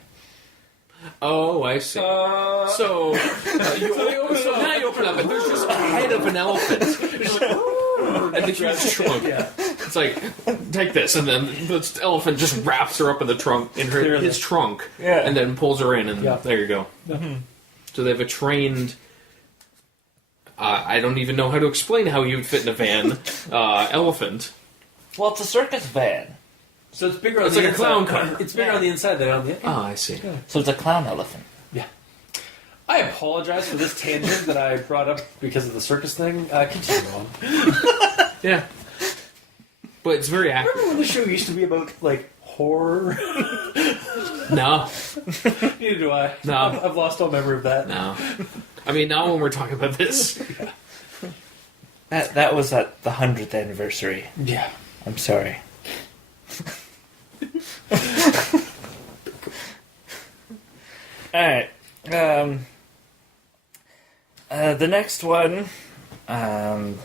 Oh, I see. So now you open up and there's just a head of an elephant. It's like, and the huge trunk. Yeah. It's like, take this, and then the elephant just wraps her up in the trunk, in his trunk, Yeah. and then pulls her in, and Yeah. there you go. So they have a trained. I don't even know how to explain how you would fit in a van. Elephant. Well, it's a circus van. So it's bigger on It's the like a inside. clown car. It's bigger on the inside than on the outside. Oh, I see. So it's a clown elephant. Yeah. I apologize for this tangent that I brought up because of the circus thing. Continue on. Yeah. But it's very accurate. Remember when the show used to be about, like, horror? No. Neither do I. No. I've lost all memory of that. No. I mean, now when we're talking about this. That was at the 100th anniversary. Yeah. I'm sorry. Alright. The next one that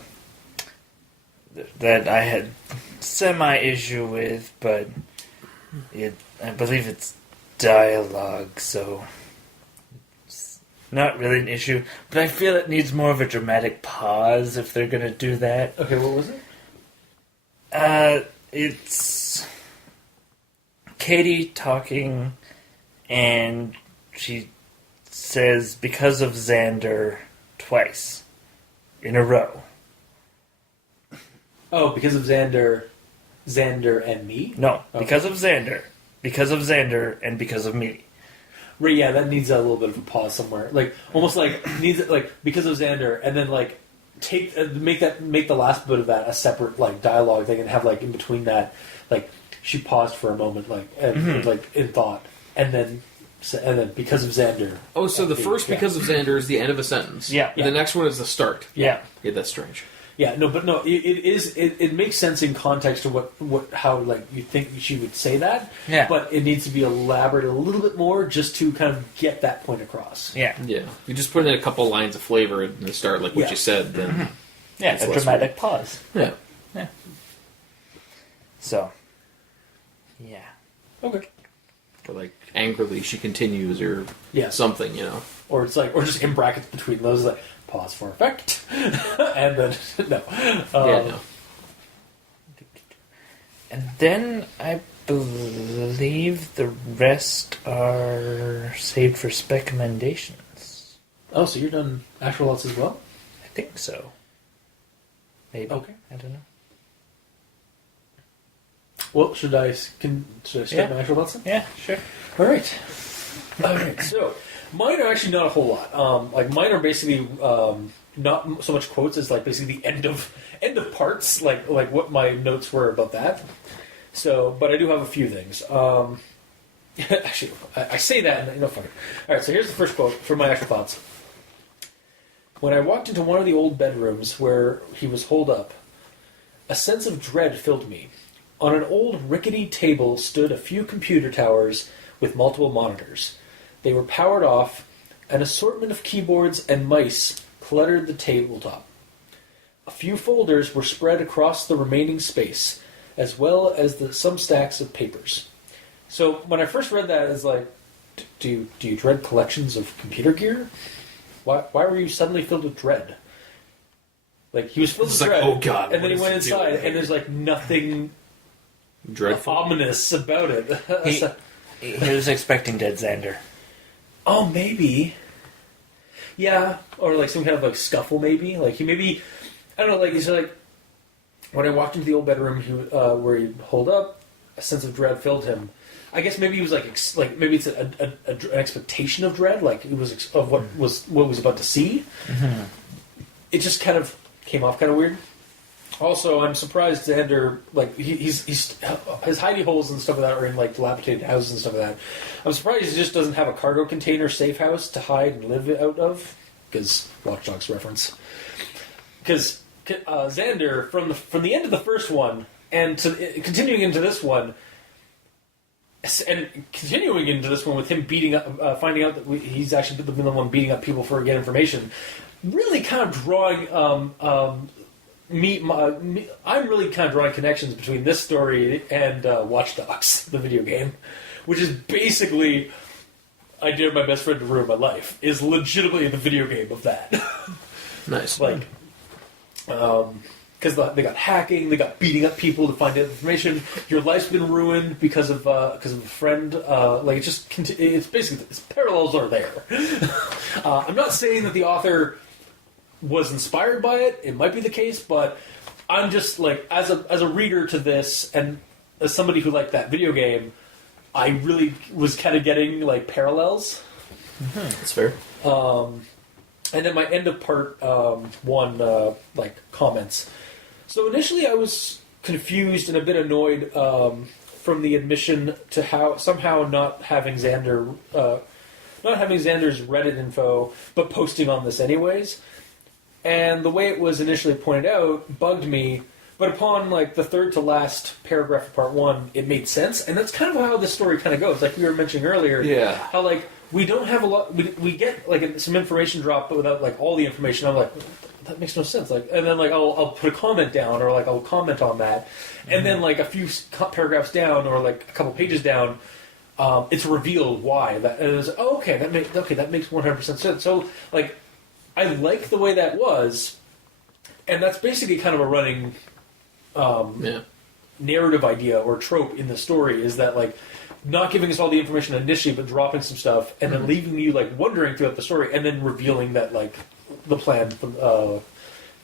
I had semi-issue with, but I believe it's dialogue, so it's not really an issue. But I feel it needs more of a dramatic pause if they're going to do that. Okay, what was it? It's Katie talking, and she says, because of Xander, twice in a row. Oh, because of Xander and me? No, Oh. because of Xander, and because of me. Right, yeah, that needs a little bit of a pause somewhere. Like, almost like, needs it, like, because of Xander, and then, like, make the last bit of that a separate, like, dialogue thing, and have, like, in between that, like, she paused for a moment, like, and, like, in thought, and then because of Xander. Oh, so the first because of Xander is the end of a sentence. Yeah. And the next one is the start. Yeah. Yeah, that's strange. Yeah, no, but no, it makes sense in context to how like you think she would say that. Yeah. But it needs to be elaborated a little bit more just to kind of get that point across. Yeah. Yeah. You just put in a couple lines of flavor in the start, like what Yeah. you said, then. Yeah, It's a less dramatic pause. Yeah. So, yeah. Okay. Or like, angrily she continues, or Yeah. something, you know. Or it's like, or just in brackets between those, like pause for effect, and then no. Yeah, no. And then I believe the rest are saved for specumentations. Oh, so you're done actual lots as well? I think so. Maybe. Okay. I don't know. Well, should I start Yeah. my actual lots? Yeah, sure. All right. So mine are actually not a whole lot. Like mine are basically not so much quotes as like basically the end of parts, like what my notes were about that. So, but I do have a few things. Actually, I say that, and fuck it. All right. So here's the first quote for my actual thoughts. When I walked into one of the old bedrooms where he was holed up, a sense of dread filled me. On an old rickety table stood a few computer towers with multiple monitors. They were powered off. An assortment of keyboards and mice cluttered the tabletop. A few folders were spread across the remaining space, as well as some stacks of papers. So when I first read that, it's like, do you dread collections of computer gear? Why were you suddenly filled with dread? Like, he was filled with dread, oh god, and then he what went is it doing? inside, and there's like nothing Dreadful. ominous about it. He was expecting Dead Xander. Oh, maybe. Yeah, or like some kind of like scuffle, maybe. Like he maybe, I don't know. Like he's like, when I walked into the old bedroom, where he holed up, a sense of dread filled him. I guess maybe he was like maybe it's an expectation of dread, like it was of what was about to see. Mm-hmm. It just kind of came off kind of weird. Also, I'm surprised Xander, like, he's his hidey holes and stuff like that are in, like, dilapidated houses and stuff like that. I'm surprised he just doesn't have a cargo container safe house to hide and live out of, because Watch Dogs reference. Because Xander, from the end of the first one, and continuing into this one, with him beating up, finding out that he's actually been the one beating up people for getting information, really kind of drawing... I'm really kind of drawing connections between this story and Watch Dogs, the video game, which is basically I dared my best friend to ruin my life. Is legitimately the video game of that. Nice. Like, because they got hacking, they got beating up people to find out information. Your life's been ruined because of a friend. Like it's basically parallels are there. I'm not saying that the author was inspired by it. It might be the case, but I'm just like as a reader to this, and as somebody who liked that video game, I really was kind of getting like parallels. Mm-hmm. That's fair. And then my end of part one like comments. So initially I was confused and a bit annoyed from the admission to how somehow not having Xander's Reddit info, but posting on this anyways. And the way it was initially pointed out bugged me, but upon like the third to last paragraph of part one, it made sense, and that's kind of how the story kind of goes. Like we were mentioning earlier, how like we don't have a lot, we get like some information dropped, but without like all the information. I'm like, that makes no sense. Like, and then like I'll put a comment down, or like I'll comment on that, and then like a few paragraphs down, or like a couple pages down, it's revealed why that. And it's that makes 100% sense. So like. I like the way that was, and that's basically kind of a running narrative idea or trope in the story, is that like not giving us all the information initially, but dropping some stuff, and then leaving you like wondering throughout the story, and then revealing that like the plan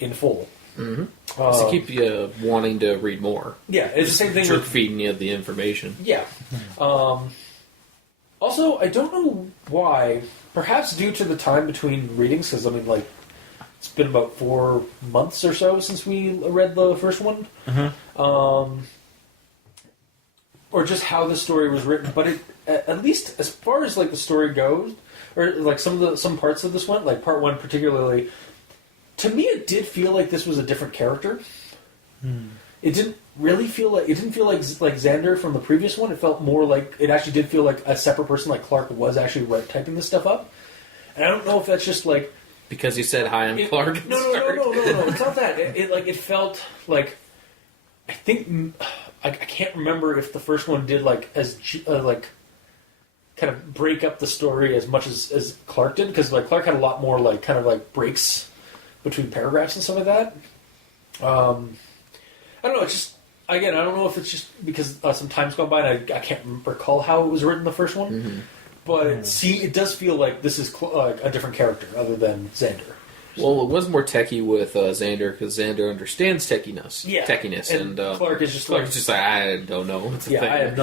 in full. Mm-hmm. To keep you wanting to read more. Yeah, it's the same thing. Jerk feeding you the information. Yeah. Also, I don't know why. Perhaps due to the time between readings, because I mean, like, it's been about 4 months or so since we read the first one, or just how the story was written. But at least as far as like the story goes, or like some parts of this one, like part one particularly, to me it did feel like this was a different character. It didn't feel like Xander from the previous one. It felt more like it actually did feel like a separate person. Like Clark was actually typing this stuff up, and I don't know if that's just like because he said hi, I'm Clark. No. It's not that. It felt like I think I can't remember if the first one did like as like kind of break up the story as much as Clark did, because like Clark had a lot more like kind of like breaks between paragraphs and stuff like that. I don't know. It's just again, I don't know if it's just because some time's gone by and I can't recall how it was written the first one. Mm-hmm. But see, it does feel like this is a different character other than Xander. Well, it was more techie with Xander because Xander understands techiness. Yeah. Techiness. And Clark is just Clark's just like, I don't know. It's a thing. I am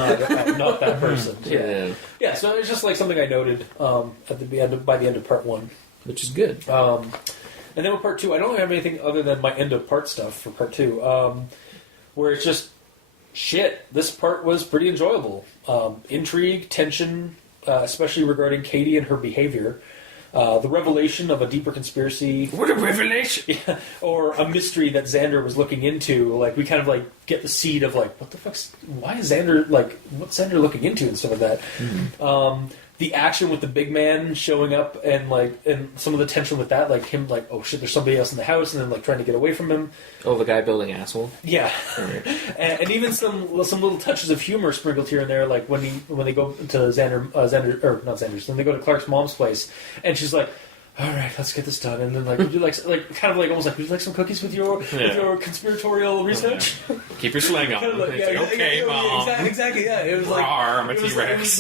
not that person. Yeah. Yeah, so it's just like something I noted by the end of part 1. Which is good. And then with part 2, I don't have anything other than my end of part stuff for part 2, where it's just, shit, this part was pretty enjoyable. Intrigue, tension, especially regarding Katie and her behavior. The revelation of a deeper conspiracy. What a revelation! Yeah, or a mystery that Xander was looking into. Like, we kind of, like, get the seed of, like, what the fuck's... Why is Xander, like... What's Xander looking into and stuff like that? Mm-hmm. The action with the big man showing up and, like... And some of the tension with that. Like, him, like, oh, shit, there's somebody else in the house. And then, like, trying to get away from him. Oh, the guy building asshole? Yeah. Right. and even some little touches of humor sprinkled here and there. Like, when they go to when they go to Clark's mom's place. And she's like, all right, let's get this done. And then, like, would you like kind of like almost like, would you like some cookies with your conspiratorial research? Keep your slang on. Okay, Mom. Exactly. Yeah, it was Rawr, I'm a it was T-Rex.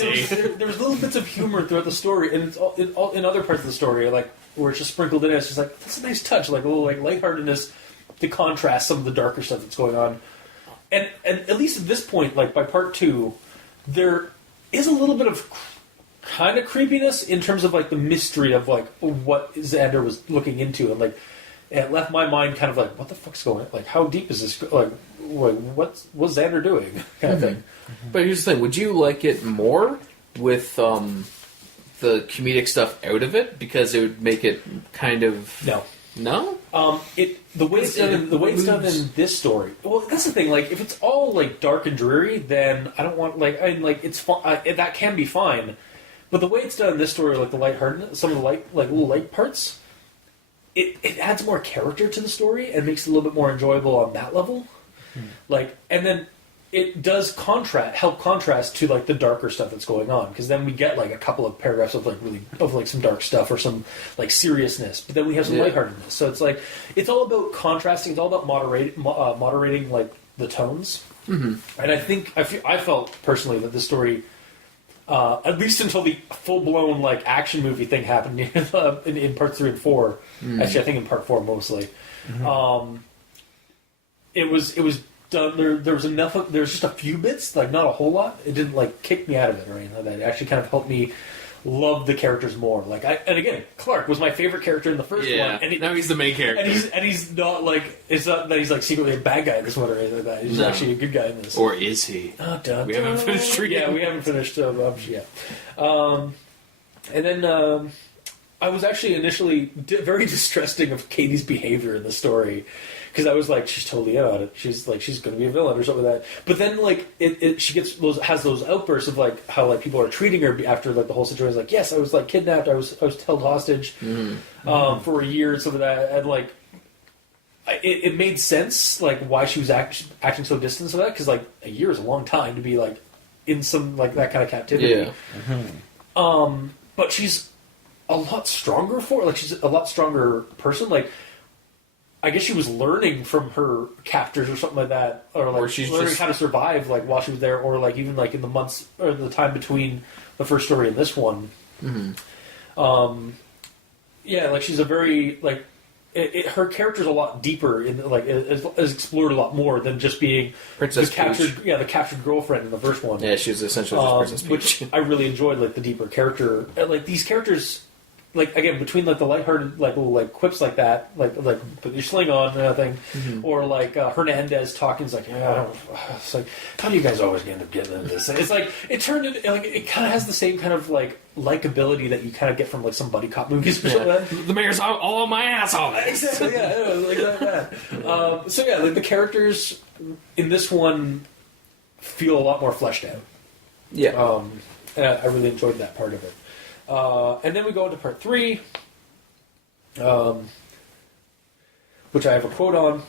there was little bits of humor throughout the story, and it's all in other parts of the story, like where it's just sprinkled in. It's just like that's a nice touch, like a little like lightheartedness to contrast some of the darker stuff that's going on. And at least at this point, like by part 2, there is a little bit of kind of creepiness in terms of like the mystery of like what Xander was looking into, and like it left my mind kind of like, what the fuck's going on? Like, how deep is this? Like what's Xander doing? Kind of thing. Mm-hmm. But here's the thing: would you like it more with the comedic stuff out of it because it would make it kind of no. The way it's done in this story. Well, that's the thing. Like, if it's all like dark and dreary, then I don't want it's fun. That can be fine. But the way it's done in this story, like the lightheartedness, some of the little light parts, it adds more character to the story and makes it a little bit more enjoyable on that level. Like, and then it does help contrast to like the darker stuff that's going on, because then we get like a couple of paragraphs of like some dark stuff or some like seriousness, but then we have some lightheartedness. So it's like it's all about contrasting. It's all about moderating like the tones. Mm-hmm. And I felt personally that this story. At least until the full-blown like action movie thing happened in part 3 and 4. Actually, I think in part 4 mostly. Mm-hmm. It was done. There was enough. There was just a few bits, like not a whole lot. It didn't like kick me out of it or anything like that. It actually kind of helped me love the characters more. Like and again, Clark was my favorite character in the first one. And now he's the main character. And he's not like it's not that he's like secretly a bad guy in this one or anything like that. He's actually a good guy in this. Or is he? We haven't finished reading. Yeah, we haven't finished yet. And then I was actually initially very distrusting of Katie's behavior in the story. Because I was like, she's totally in on it. She's like, she's going to be a villain or something like that. But then, like, she has those outbursts of like how like people are treating her after like the whole situation. Like, yes, I was like kidnapped. I was held hostage for a year and some of that. And like, it made sense like why she was acting so distant of that. Because like a year is a long time to be like in some like that kind of captivity. Yeah. Mm-hmm. But she's a lot stronger for it. Like she's a lot stronger person. Like. I guess she was learning from her captors or something like that, or like she's learning how to survive, like while she was there, or like even like in the months or the time between the first story and this one. Mm-hmm. Yeah, like she's a very like her character's a lot deeper in like is explored a lot more than just being Princess the captured girlfriend in the first one. Yeah, she was essentially just Princess Peach. Which I really enjoyed, like the deeper character, like these characters. Like again, between like the lighthearted like little like quips like that, like put your sling on thing, or like Hernandez talking is like, it's like, how do you guys always end up getting into this? It's like it turned into like it kind of has the same kind of like likability that you kind of get from like some buddy cop movies or something like that. The mayor's all on my ass, all that. Exactly, like that. So yeah, like the characters in this one feel a lot more fleshed out. Yeah, and I really enjoyed that part of it. And then we go into part 3, which I have a quote on.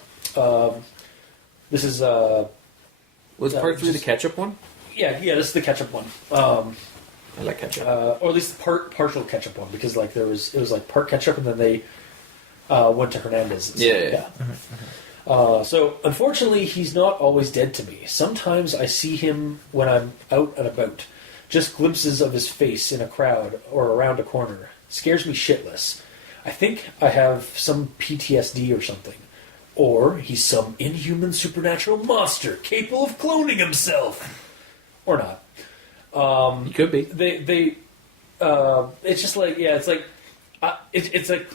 This is was part 3 the ketchup one? Yeah, this is the ketchup one. I like ketchup, or at least the partial ketchup one, because like it was like part ketchup, and then they went to Hernandez's. Yeah. So, unfortunately, he's not always dead to me. Sometimes I see him when I'm out and about. Just glimpses of his face in a crowd or around a corner. Scares me shitless. I think I have some PTSD or something. Or he's some inhuman supernatural monster capable of cloning himself. Or not. He could be. It's just like, yeah, it's like, it's like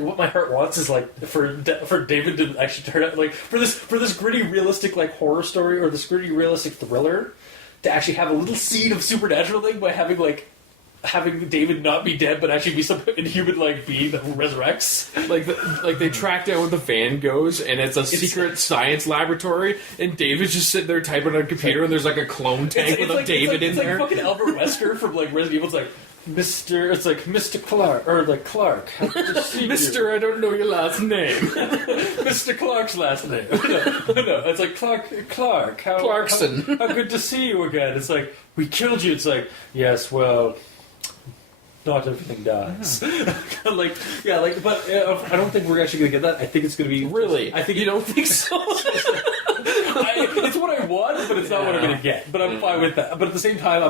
what my heart wants is like for David to actually turn out like for this gritty realistic like horror story or this gritty realistic thriller to actually have a little seed of supernatural thing by having David not be dead but actually be some inhuman like being that resurrects. Like they track down where the van goes, and it's a secret science laboratory, and David's just sitting there typing on a computer, and there's like a clone tank with a David in there. It's like fucking Albert Wesker from like Resident Evil. It's like Mr. Clark, or like Clark. Mister, I don't know your last name. Mr. Clark's last name. No, it's like Clark. Clarkson. How good to see you again. It's like, we killed you. It's like, yes, well, not everything dies. But I don't think we're actually going to get that. I think it's going to be... Really? I think you don't think so? It's what I want, but it's not what I'm going to get. But I'm fine with that. But at the same time,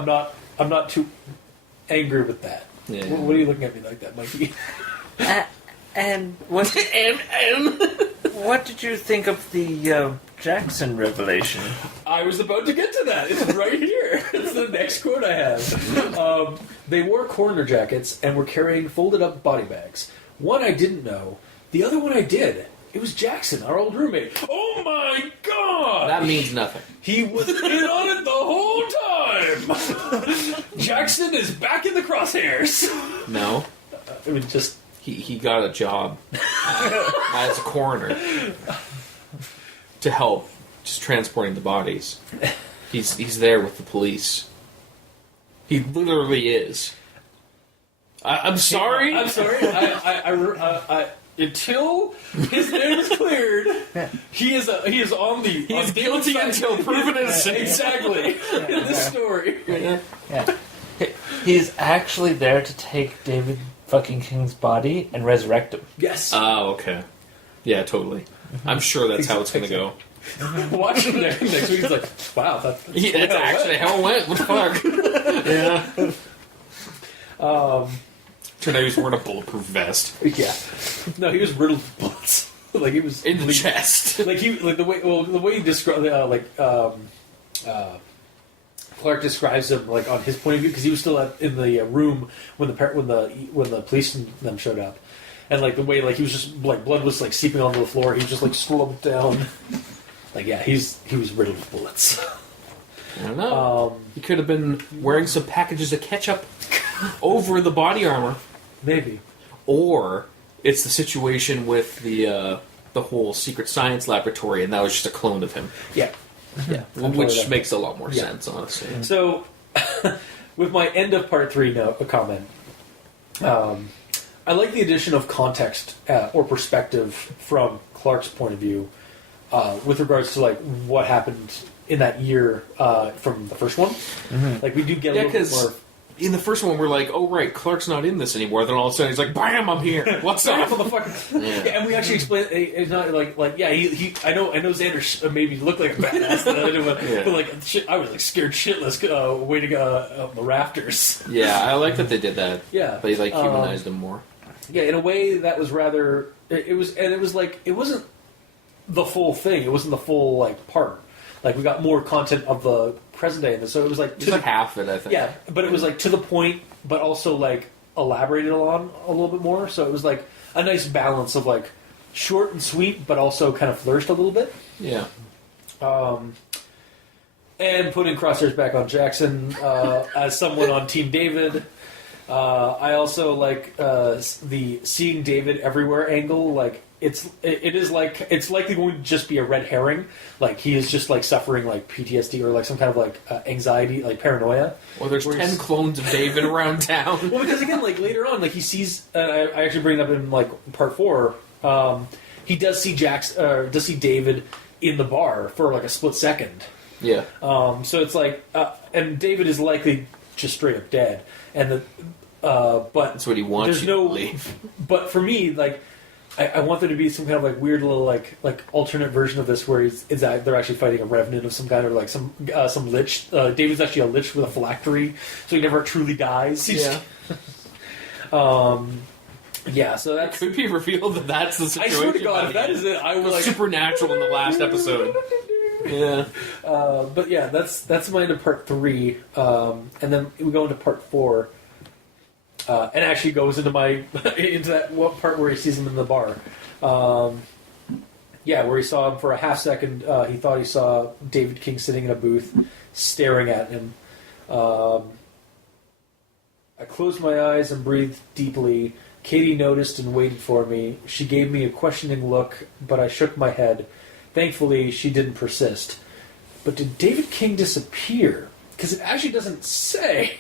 I'm not too angry with that. Yeah. What are you looking at me like that, Mikey? And what did you think of the Jackson revelation? I was about to get to that. It's right here. It's the next quote I have. They wore coroner jackets and were carrying folded up body bags. One I didn't know. The other one I did. It was Jackson, our old roommate. Oh my god! That means nothing. He was in on it the whole time! Jackson is back in the crosshairs! No. I mean, just... He got a job as a coroner to help just transporting the bodies. He's there with the police. He literally is. I'm sorry? I'm sorry. I until his name is cleared, he is on the... He is guilty until proven innocent. Exactly. In this story. Yeah. He's actually there to take David fucking King's body and resurrect him. Yes. Oh, okay. Yeah, totally. I'm sure that's how it's going to go. Watching next week, he's like, wow, that's actually how it went. What the fuck? Yeah. Turned out he was wearing a bulletproof vest. Yeah. No, he was riddled with bullets. Like he was in the chest. Like the way he described Clark describes him like on his point of view because he was still in the room when the police and them showed up, and like the way like he was just like blood was like seeping onto the floor. He was just like scrubbed down. Like yeah, he was riddled with bullets. I don't know. He could have been wearing some packages of ketchup over the body armor. Maybe. Or it's the situation with the whole secret science laboratory, and that was just a clone of him. Yeah. Yeah. Which makes a lot more sense, honestly. So, with my end of part 3 comment, I like the addition of context or perspective from Clark's point of view with regards to like what happened in that year from the first one. Mm-hmm. Like we do get a little bit more. In the first one, we're like, "Oh right, Clark's not in this anymore." Then all of a sudden, he's like, "Bam! I'm here. What's up?" Yeah, and we actually explain. It's not like yeah. He I know Xander made me look like a badass, but like shit, I was like scared shitless waiting on the rafters. Yeah, I like that they did that. Yeah, they like humanized him more. Yeah, in a way that was rather. It was like it wasn't the full thing. It wasn't the full like part. Like we got more content of the present day in this, so it was like just like half it, I think. Yeah, but it was like to the point, but also like elaborated on a little bit more. So it was like a nice balance of like short and sweet, but also kind of flourished a little bit. Yeah. And putting crosshairs back on Jackson as someone on Team David. I also like the seeing David everywhere angle. Like it's likely going to just be a red herring. Like he is just like suffering like PTSD or like some kind of like anxiety, like paranoia. Or there's 10 clones of David around town. Well, because again, like later on, like he sees. I actually bring it up in like part 4. He does see does see David in the bar for like a split second. Yeah. So it's like, and David is likely just straight up dead, and but that's what he wants. There's no believe. But for me, like I want there to be some kind of like weird little like alternate version of this where they're actually fighting a revenant of some kind, or like some lich. David's actually a lich with a phylactery, so he never truly dies. Yeah. Yeah, so It that's. could be revealed that that's the I situation. swear to God, by if the that end. is it, I It will was like. supernatural in the last episode. Yeah. But yeah, that's my end of part 3, and then we go into part 4, and actually goes into into that one part where he sees him in the bar. Yeah, where he saw him for a half second. He thought he saw David King sitting in a booth, staring at him. I closed my eyes and breathed deeply. Katie noticed and waited for me. She gave me a questioning look, but I shook my head. Thankfully, she didn't persist. But did David King disappear? Because it actually doesn't say.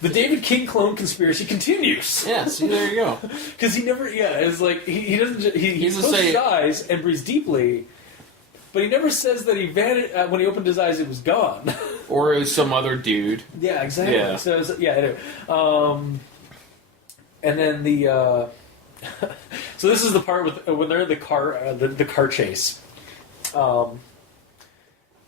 The David King clone conspiracy continues. Yeah, see, there you go. Because he never, it's like, he doesn't, he doesn't closes say- his eyes and breathes deeply, but he never says that he vanished, when he opened his eyes, it was gone. Or it was some other dude. Yeah, exactly. Yeah. So, anyway. And then the, so this is the part with, when they're in the car, the car chase.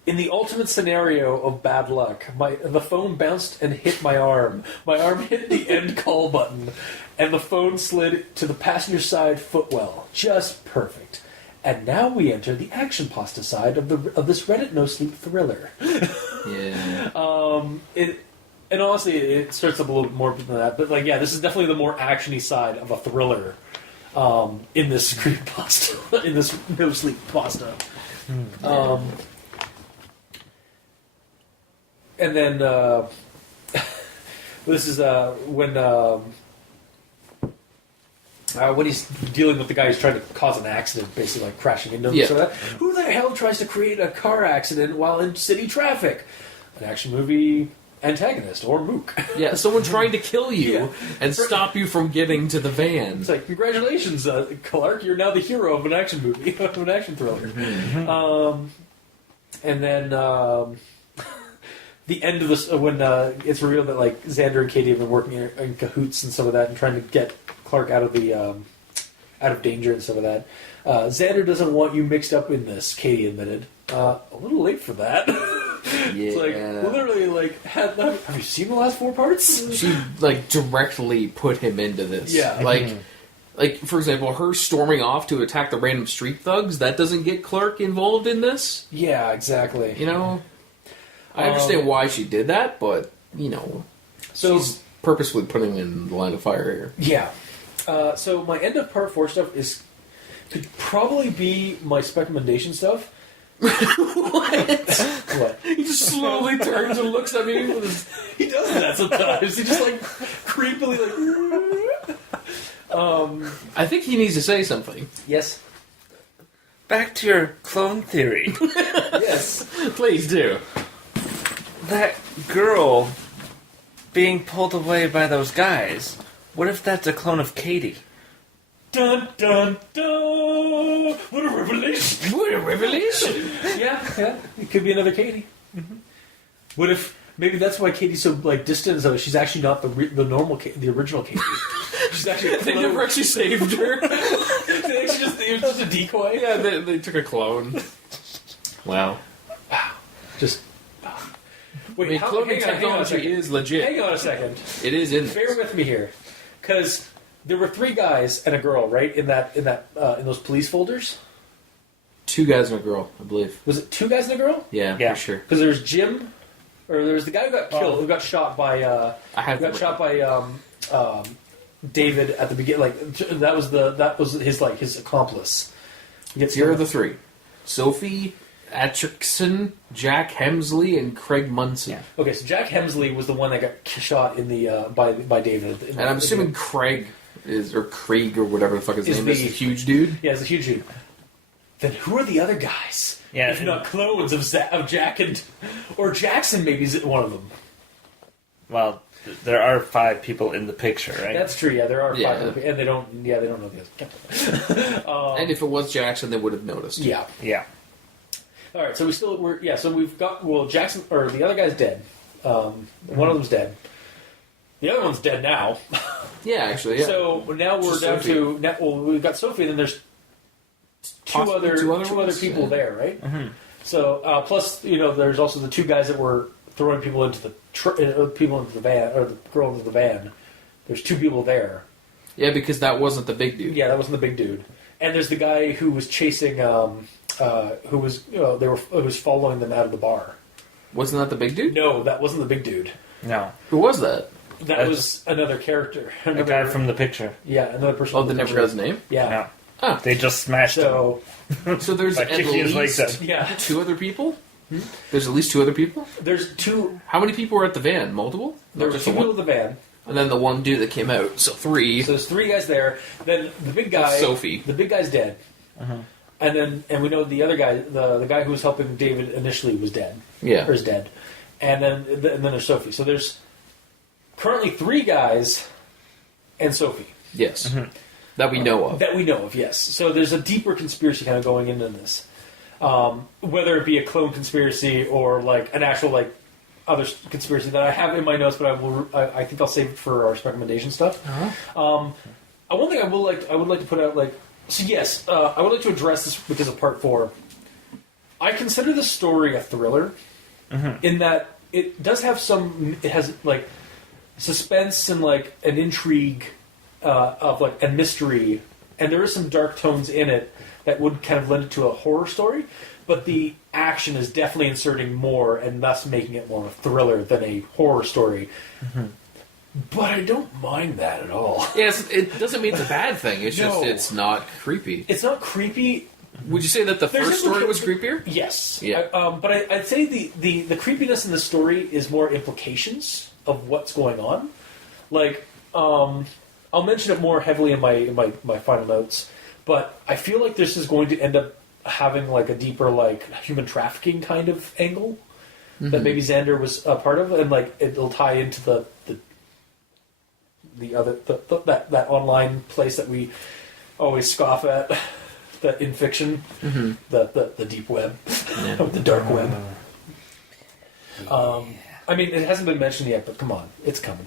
In the ultimate scenario of bad luck, the phone bounced and hit my arm. My arm hit the end call button, and the phone slid to the passenger side footwell. Just perfect. And now we enter the action pasta side of this Reddit NoSleep thriller. Yeah. And honestly, it starts up a little bit more than that. But like, yeah, this is definitely the more actiony side of a thriller in this creepypasta, in this NoSleep pasta. And then this is when he's dealing with the guy who's trying to cause an accident, basically like crashing into him. Yeah. So who the hell tries to create a car accident while in city traffic? An action movie antagonist or mook. Yeah, someone trying to kill you Yeah. and stop you from getting to the van. It's like, congratulations, Clark, you're now the hero of an action movie, of an action thriller. And then the end of this, when it's revealed that like Xander and Katie have been working in cahoots and some of that, and trying to get Clark out of the out of danger and some of that. Xander doesn't want you mixed up in this, Katie admitted. A little late for that. It's like, literally, like, have you seen the last 4 parts? She, like, directly put him into this. Yeah. Like, for example, her storming off to attack the random street thugs, that doesn't get Clark involved in this? Yeah, exactly. You know? I understand why she did that, but, you know, So she's purposefully putting him in the line of fire here. yeah. So my end of part 4 stuff could probably be my recommendation stuff. What? He just slowly turns and looks at me with his... He does that sometimes. He just like creepily like. I think he needs to say something. Yes. Back to your clone theory. Yes. Please do. That girl being pulled away by those guys. What if that's a clone of Katie? Dun dun dun! What a revelation! What a revelation! Yeah. It could be another Katie. Mm-hmm. What if maybe that's why Katie's so like distant? So she's actually not the normal, the original Katie. She's actually. They never actually saved her. It was just a decoy. Yeah, they took a clone. Wow. Just. Wait, I mean, cloning technology is legit. Hang on a second. It is in Bear this. with me here, because there were 3 guys and a girl, right? In those police folders. 2 guys and a girl, I believe. Was it 2 guys and a girl? Yeah, Yeah. for sure. Because there's Jim, or there's the guy who got killed, who got shot by. I have Who got shot by David at the beginning. Like that was his accomplice. He gets Here are the 3: Sophie Atchison, Jack Hemsley, and Craig Munson. Yeah. Okay, so Jack Hemsley was the one that got shot in the by David. And I'm assuming Craig or Craig or whatever the fuck his Is name the- is, the huge dude. Yeah, it's a huge dude. Then who are the other guys? Yeah, if not clones of Jack or Jackson, maybe is one of them. Well, there are 5 people in the picture, right? That's true. Yeah, there are 5, Yeah. and they don't know the others. And if it was Jackson, they would have noticed. Yeah. Yeah. All right, so so we've got Jackson, or the other guy's dead. One of them's dead. The other one's dead now. Yeah, actually, yeah. So now we're Just down Sophie. to we've got Sophie, and then there's two Possibly other two other ones? people Yeah. there, right? Mm-hmm. So plus there's also the two guys that were throwing people into the van, or the girl into the van. There's two people there. Yeah, because that wasn't the big dude. Yeah, that wasn't the big dude. And there's the guy who was chasing, who was following them out of the bar. Wasn't that the big dude? No, that wasn't the big dude. No. Who was that? That was another character. The guy from the picture. Yeah, another person. Oh, from they the never picture. got his name? Yeah. No. Ah. They just smashed him. So So there's Like at kicking his legs least up. yeah, two other people? There's at least two other people? there's two. How many people were at the van? Multiple? There Not were just two the people one? in the van. And then the one dude that came out. So three. So there's three guys there. Then the big guy, Sophie. The big guy's dead. And we know the other guy, the guy who was helping David initially, was dead. Yeah. Or is dead. And then there's Sophie. So there's currently three guys and Sophie Yes. That we know of. that we know of. Yes. So there's a deeper conspiracy kind of going into this, whether it be a clone conspiracy or like an actual like other conspiracy that I have in my notes, but I think I'll save it for our recommendation stuff. One thing I would like to put out yes, I would like to address this because of part 4. I consider the story a thriller in that it does have it has like suspense and like an intrigue of like a mystery, and there is some dark tones in it that would kind of lend it to a horror story, but the action is definitely inserting more and thus making it more of a thriller than a horror story. But I don't mind that at all. Yes, it doesn't mean it's a bad thing. It's just No. it's not creepy. It's not creepy. Would you say that the There's first story implica- was creepier? Yes. Yeah. But I'd say the creepiness in the story is more implications of what's going on. Like, I'll mention it more heavily in my final notes, but I feel like this is going to end up having like a deeper like human trafficking kind of angle that maybe Xander was a part of, and like it'll tie into that online place that we always scoff at, that in fiction, the deep web, the dark web. I mean, it hasn't been mentioned yet, but come on, it's coming.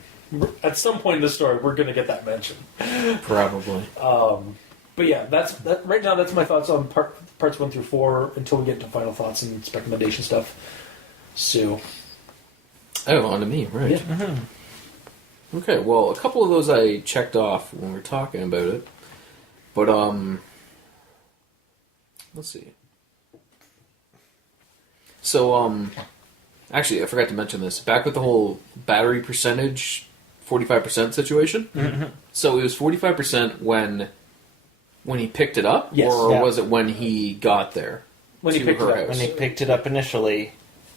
At some point in the story, we're going to get that mentioned. Probably. But yeah, right now. That's my thoughts on parts 1 through 4 until we get into final thoughts and recommendation stuff. So, Oh, on to me, right. yeah. Okay, well, a couple of those I checked off when we were talking about it. But, let's see. So, actually, I forgot to mention this. Back with the whole battery percentage, 45% situation. So it was 45% when he picked it up? Yes. Or Yeah. was it when he got there? When he to picked her it up. house? When he picked it up initially,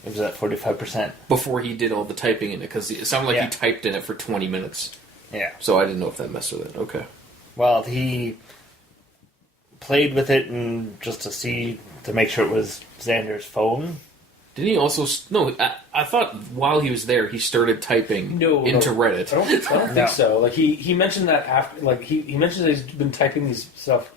it was at 45%. Before he did all the typing in it, because it sounded like Yeah. he typed in it for 20 minutes. Yeah. So I didn't know if that messed with it. Okay. Well, he played with it and just to make sure it was Xander's phone. Didn't he also... No, I thought while he was there, he started typing into Reddit. I don't No. think so. Like he mentioned that after, like he mentioned that he's been typing these stuff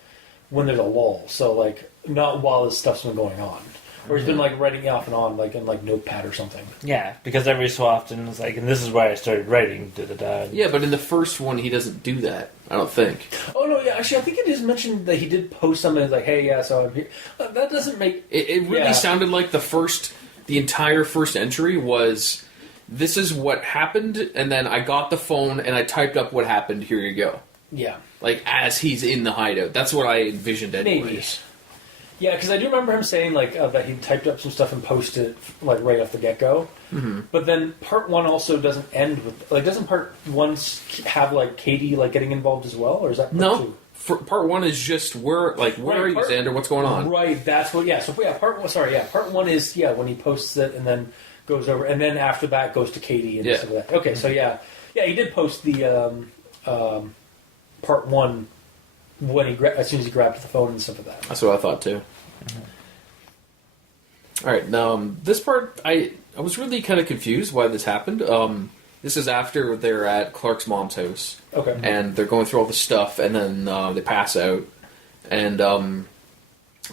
when there's a lull. So like not while this stuff's been going on, or he's been like writing off and on like in like Notepad or something. Yeah, because every so often it's like, and this is why I started writing. Da-da-da. Yeah, but in the first one, he doesn't do that. I don't think. Oh no, yeah, actually I think it is mentioned that he did post something like, "Hey, yeah, so I'm here." That doesn't make It really Yeah. sounded like the entire first entry was, this is what happened, and then I got the phone and I typed up what happened. Here you go. yeah. Like, as he's in the hideout. That's what I envisioned anyways. Maybe. Yeah, because I do remember him saying like that he typed up some stuff and posted it like right off the get go. Mm-hmm. But then part 1 also doesn't end with like doesn't part 1 have like Katie like getting involved as well, or is that part No. 2? Part 1 is just, where Right, are you, Xander? What's going on? Right, that's what. Yeah, so yeah, part 1. Sorry, yeah, part 1 is when he posts it and then goes over, and then after that goes to Katie and stuff like that. Okay, so yeah, he did post the part 1 when as soon as he grabbed the phone and stuff like that. That's what I thought too. All right, now this part I was really kind of confused why this happened. This is after they're at Clark's mom's house, Okay. and they're going through all the stuff, and then they pass out, and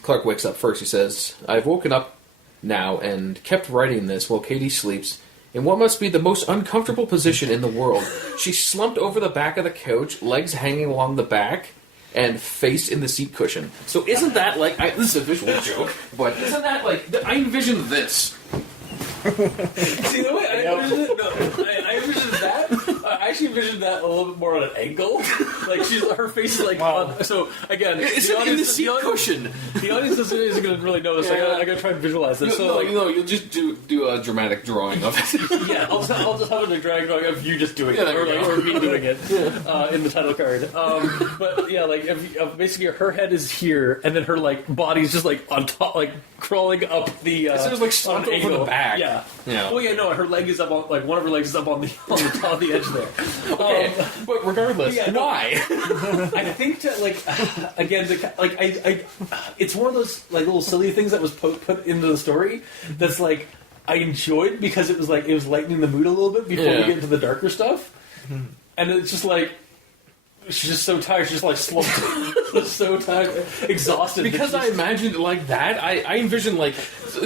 Clark wakes up first. He says, "I've woken up now and kept writing this while Katie sleeps. In what must be the most uncomfortable position in the world, she slumped over the back of the couch, legs hanging along the back, and face in the seat cushion. So isn't that like... this is a visual joke, but isn't that like... I envisioned this. See, the way I envisioned it, I envisioned that. I actually envisioned that a little bit more on an angle. Like her face is like. On, so again, it's in the seat cushion. The audience isn't going to really notice. Yeah. I got to try and visualize this. You'll just do a dramatic drawing of it. Yeah, I'll just have a dramatic drawing of you just doing it, or me doing it in the title card. But yeah, like basically her head is here, and then her like body's just like on top, like crawling up the. So it's like slumped over the back. Yeah. Well, yeah, no, her leg is up on, like, one of her legs is up on the top of the edge there. Okay, but regardless, why? I think to, like, again, it's one of those, like, little silly things that was put into the story that's, like, I enjoyed because it was lightening the mood a little bit before we get into the darker stuff. And it's just, like, she's just so tired. She's just like slumped. So tired, exhausted. Because I imagined it like that. I envisioned like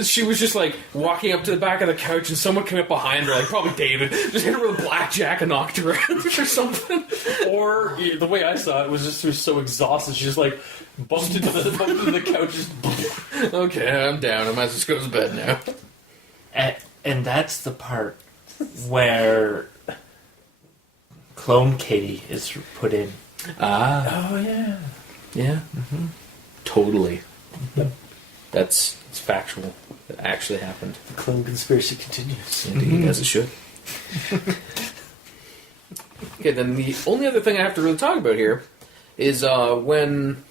she was just like walking up to the back of the couch and someone came up behind her, like probably David, just hit her with a blackjack and knocked her out or something. Or the way I saw it was just she was so exhausted. She just like bumped into the couch. Just okay, I'm down. I might as well go to bed now. And that's the part where Clone Katie is put in. Oh yeah. Yeah. Mm-hmm. Totally. Yep. It's factual. It actually happened. The clone conspiracy continues. Indeed, as it should. Okay, then the only other thing I have to really talk about here is when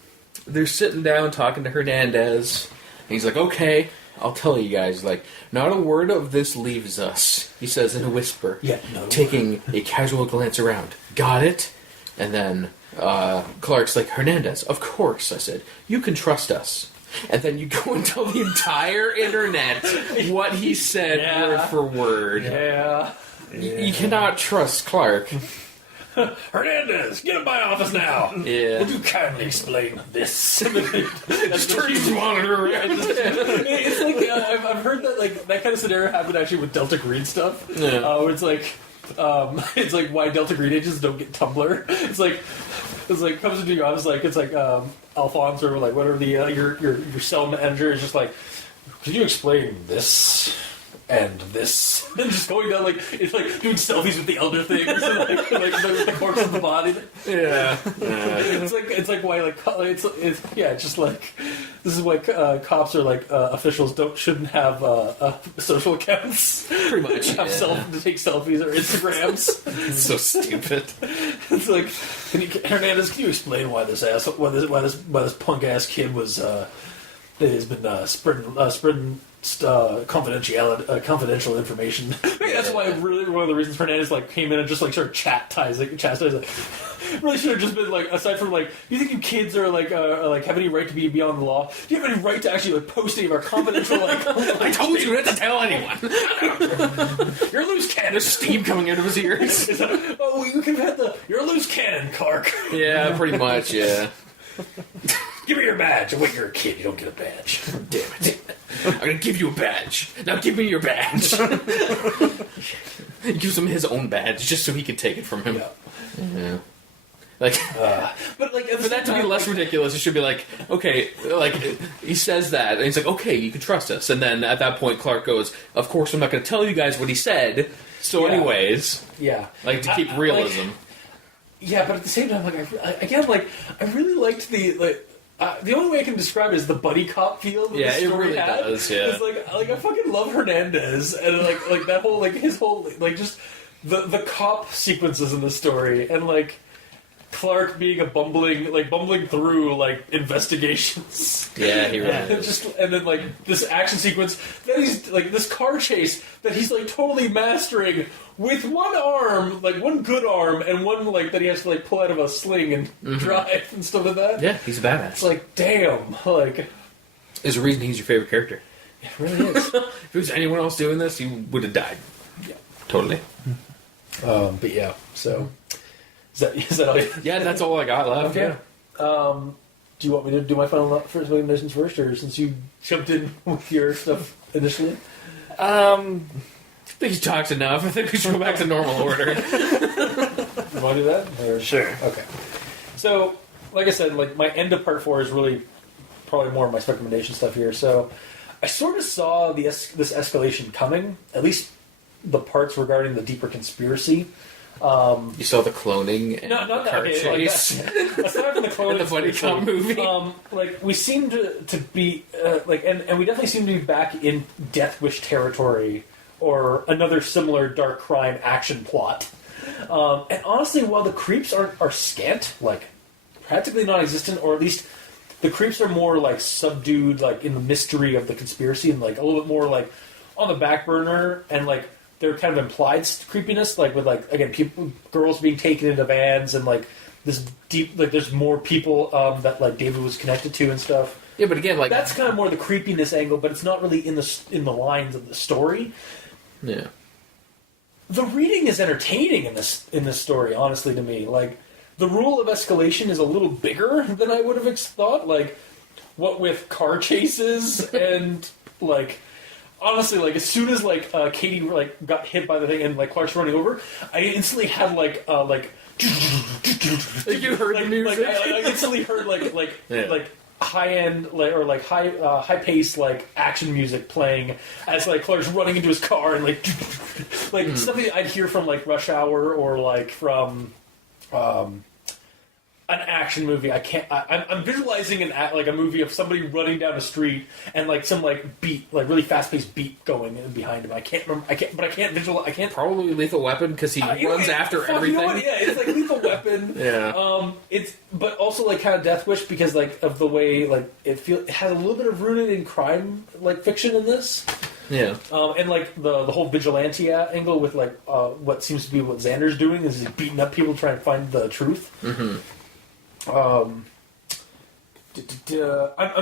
they're sitting down talking to Hernandez, and he's like, okay, I'll tell you guys, like, not a word of this leaves us, he says in a whisper, taking a casual glance around. Got it? And then Clark's like, Hernandez, of course, I said. You can trust us. And then you go and tell the entire internet what he said word for word. Yeah. You cannot trust Clark. Hernandez, get in my office now. Yeah. Would you kindly explain this? That's turn his monitor around. It's like I've heard that like that kind of scenario happened actually with Delta Green stuff. Yeah. Where it's like why Delta Green agents don't get Tumblr. It's like comes into your office like it's like Alphonse or like whatever the your cell manager is just like, could you explain this? And this, and just going down like it's like doing selfies with the elder things, and like the corpse of the body. Yeah, it's like why like it's just like this is why cops are like officials shouldn't have social accounts. Pretty much have to take selfies or Instagrams. It's so stupid. It's like Hernandez, can you explain why this punk ass kid was has been spreading confidential information. Maybe that's why really one of the reasons Hernandez like came in and just like started chastising. Really should have just been like, aside from like, you think you kids are like have any right to be beyond the law? Do you have any right to actually like post any of our confidential like? I told you not to tell anyone. You're a loose cannon. There's steam coming out of his ears. You can have you're a loose cannon, Clark. Yeah, pretty much. Yeah. Give me your badge. Oh, wait, you're a kid. You don't get a badge. Damn it. I'm going to give you a badge. Now give me your badge. He gives him his own badge just so he can take it from him. Yeah. Like, but like, for that to be less ridiculous, it should be like, okay, like, he says that, and he's like, okay, you can trust us. And then at that point, Clark goes, of course, I'm not going to tell you guys what he said. So anyways, like, to keep realism. Yeah, but at the same time, like, I really liked the only way I can describe it is the buddy cop feel that the story really had. does, yeah. It's like I fucking love Hernandez and like that whole like his whole like just the cop sequences in the story and like Clark being bumbling through like investigations. Yeah, he really is. And then like this action sequence that he's like this car chase that he's like totally mastering with one arm, like one good arm, and one like that he has to like pull out of a sling and drive and stuff like that. Yeah, he's a badass. It's like damn, like there's a reason he's your favorite character. It really is. If it was anyone else doing this, he would have died. Yeah, totally. But yeah, so. Is that all you... Yeah, that's all I got left. Okay. Yeah. Do you want me to do my final first recommendations first, or since you jumped in with your stuff initially? There's think he's talked enough. I think we should go back to normal order. You want to do that? Or... Sure. Okay. So, like I said, like my end of part 4 is really probably more of my recommendation stuff here. So, I sort of saw this escalation coming. At least the parts regarding the deeper conspiracy. You saw the cloning and Not the car chase. Aside from the cloning, And the Buddy Cop movie. Like we seem to be and we definitely seem to be back in Death Wish territory or another similar dark crime action plot. And honestly, while the creeps are scant, like practically non-existent, or at least the creeps are more like subdued, like in the mystery of the conspiracy, and like a little bit more like on the back burner, and like they're kind of implied creepiness, like with like again girls being taken into vans, and like this deep like there's more people that like David was connected to and stuff. Yeah, but again, like That's kind of more the creepiness angle, but it's not really in the lines of the story. yeah. The reading is entertaining in this story, honestly, to me. Like, the rule of escalation is a little bigger than I would have thought. Like, what with car chases and, like, honestly, like, as soon as, like, Katie, like, got hit by the thing and, like, Clark's running over, I instantly had, like... You heard the music? I instantly heard, Yeah. like high-end, like, or, like, high-paced, like, action music playing as, like, Clark's running into his car and, like... like, something I'd hear from, like, Rush Hour or, like, from... an action movie. I'm visualizing a movie of somebody running down a street and like some like beat, like really fast paced beat going in behind him. I can't visualize. Probably Lethal Weapon because he runs after everything. You know what? Yeah, it's like Lethal Weapon. Yeah. But also like kind of Death Wish because like of the way like it has a little bit of rooted in crime like fiction in this. Yeah. And like the whole vigilante angle with like what seems to be what Xander's doing is he's beating up people trying to find the truth. Mm-hmm. I'm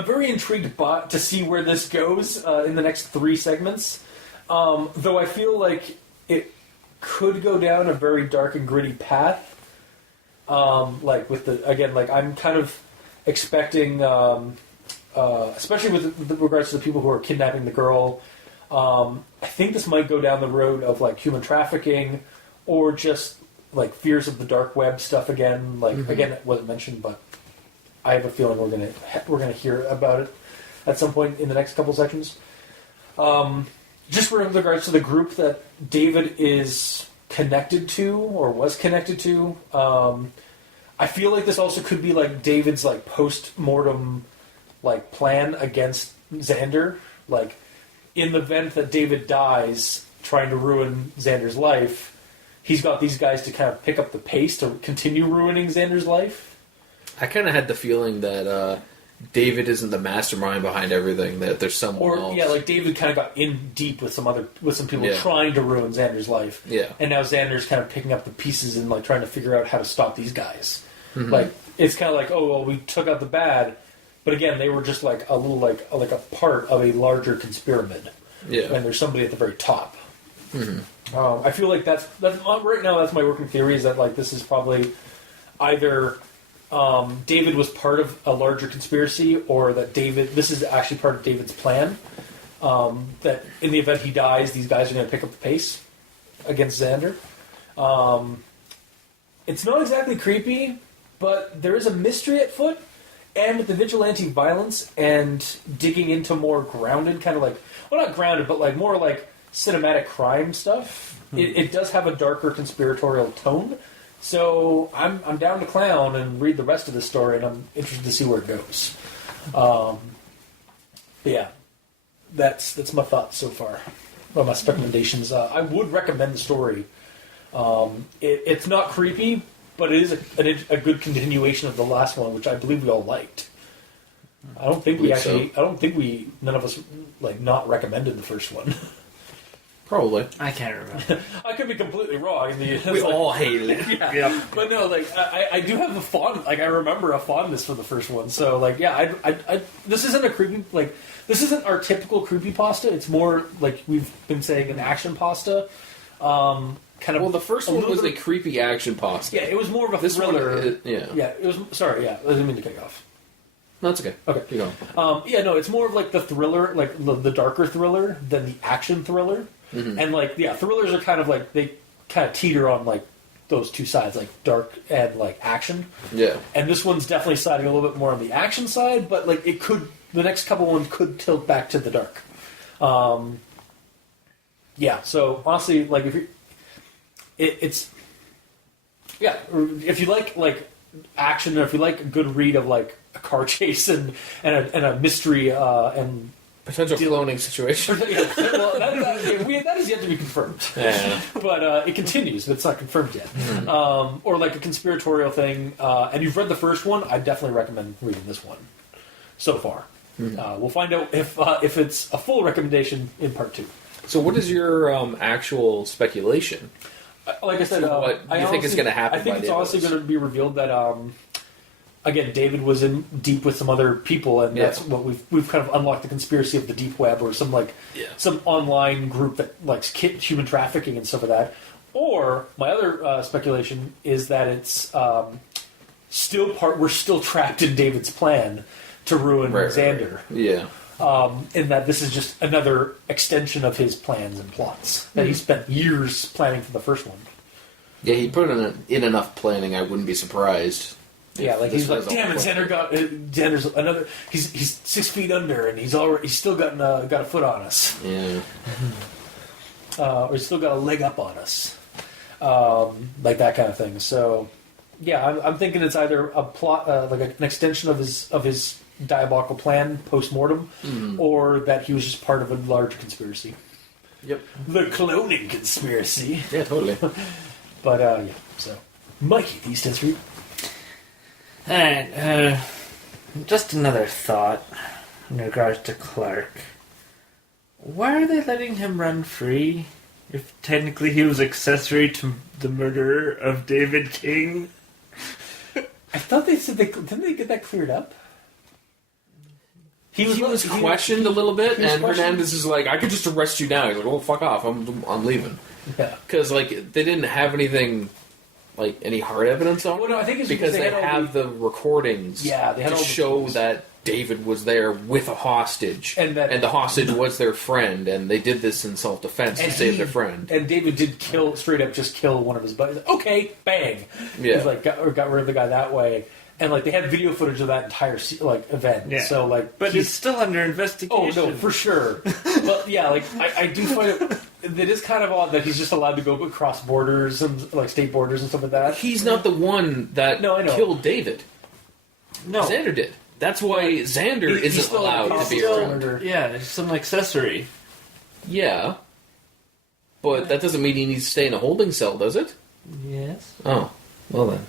very intrigued to see where this goes in the next 3 segments. Though I feel like it could go down a very dark and gritty path. Like with I'm kind of expecting, especially with regards to the people who are kidnapping the girl. I think this might go down the road of like human trafficking, or just like fears of the dark web stuff again. Like again, it wasn't mentioned, but I have a feeling we're gonna hear about it at some point in the next couple sections. Just with regards to the group that David is connected to or was connected to, I feel like this also could be like David's like post-mortem like plan against Xander. Like in the event that David dies trying to ruin Xander's life, he's got these guys to kind of pick up the pace to continue ruining Xander's life. I kind of had the feeling that David isn't the mastermind behind everything. That there's someone else. Yeah, like David kind of got in deep with some people trying to ruin Xander's life. Yeah, and now Xander's kind of picking up the pieces and like trying to figure out how to stop these guys. Mm-hmm. Like it's kind of like, oh well, we took out the bad, but again, they were just like a little like a part of a larger conspiracy. Yeah, and there's somebody at the very top. Mm-hmm. I feel like that's right now. That's my working theory is that like this is probably either David was part of a larger conspiracy, or that this is actually part of David's plan. That in the event he dies, these guys are going to pick up the pace against Xander. It's not exactly creepy, but there is a mystery at foot, and with the vigilante violence and digging into more grounded kind of like, well, not grounded, but like more like cinematic crime stuff. It does have a darker conspiratorial tone, so I'm down to clown and read the rest of the story, and I'm interested to see where it goes. But yeah, that's my thoughts so far. Well, my recommendations. I would recommend the story. It's not creepy, but it is a good continuation of the last one, which I believe we all liked. I don't think none of us like not recommended the first one. probably. I can't remember. I could be completely wrong. We all hated it. Yeah. But no, like I do have a fond, like I remember a fondness for the first one. So like yeah, I this isn't a creepy like this isn't our typical creepypasta. It's more like we've been saying an action pasta. Kind of. Well, the first one was a creepy action pasta. Yeah, it was more of a this thriller. One, yeah. It was. Sorry, yeah, I didn't mean to cut you off. No, it's okay. Okay. Keep going. Yeah, no, it's more of like the thriller, like the darker thriller than the action thriller. And like, yeah, thrillers are kind of like they kind of teeter on like those two sides, like dark and like action. Yeah. And this one's definitely siding a little bit more on the action side, but like it could, the next couple ones could tilt back to the dark. Yeah. So honestly, like if you, it's yeah, if you like action, or if you like a good read of like a car chase and a mystery and Potential cloning situation. yeah, well, that is yet to be confirmed. Yeah. But it continues. It's not confirmed yet. Or like a conspiratorial thing. And you've read the first one. I definitely recommend reading this one so far. We'll find out if it's a full recommendation in part 2. So what is your actual speculation? Like I said, What I you think is going to happen? I think by it's the end of honestly this? going to be revealed that again, David was in deep with some other people, and Yeah. that's what we've kind of unlocked the conspiracy of the deep web, or some some online group that likes human trafficking and stuff like that. Or my other speculation is that it's we're still trapped in David's plan to ruin Xander. Yeah. In that this is just another extension of his plans and plots that he spent years planning for the first one. Yeah, he put in enough planning. I wouldn't be surprised. Yeah, like This he's like, was a damn it, whole Xander's another. He's 6 feet under, and he's still got a foot on us, Yeah. or he's still got a leg up on us, like that kind of thing. So, yeah, I'm thinking it's either a plot, like an extension of his diabolical plan post mortem, or that he was just part of a larger conspiracy. Yep. The cloning conspiracy. Yeah, totally. But yeah, so Mikey, these stands for you. Alright, just another thought in regards to Clark. Why are they letting him run free if technically he was accessory to the murderer of David King? I thought they said didn't they get that cleared up? He was questioned a little bit, he was and questioned. Hernandez is like, "I could just arrest you now." He's like, "Oh, fuck off! I'm leaving." Yeah. Because like they didn't have anything, like any hard evidence on. Well, no, I think it's because they had all have the recordings. Yeah, they had to all the show things. that David was there with a hostage, And that- the hostage was their friend, and they did this in self-defense to save their friend. And David did straight up kill one of his buddies. Okay, bang. Yeah. He's like got rid of the guy that way. And like they had video footage of that entire event. Yeah. So like, But it's still under investigation. oh no, for sure. But yeah, like I do find it is kind of odd that he's just allowed to go across borders and like state borders and stuff like that. He's not the one that No, I know. killed David. No. Xander did. That's why Xander He's isn't still- allowed he's to be still around. under- Yeah, it's some accessory. Yeah. But that doesn't mean he needs to stay in a holding cell, does it? Yes. Oh. Well then.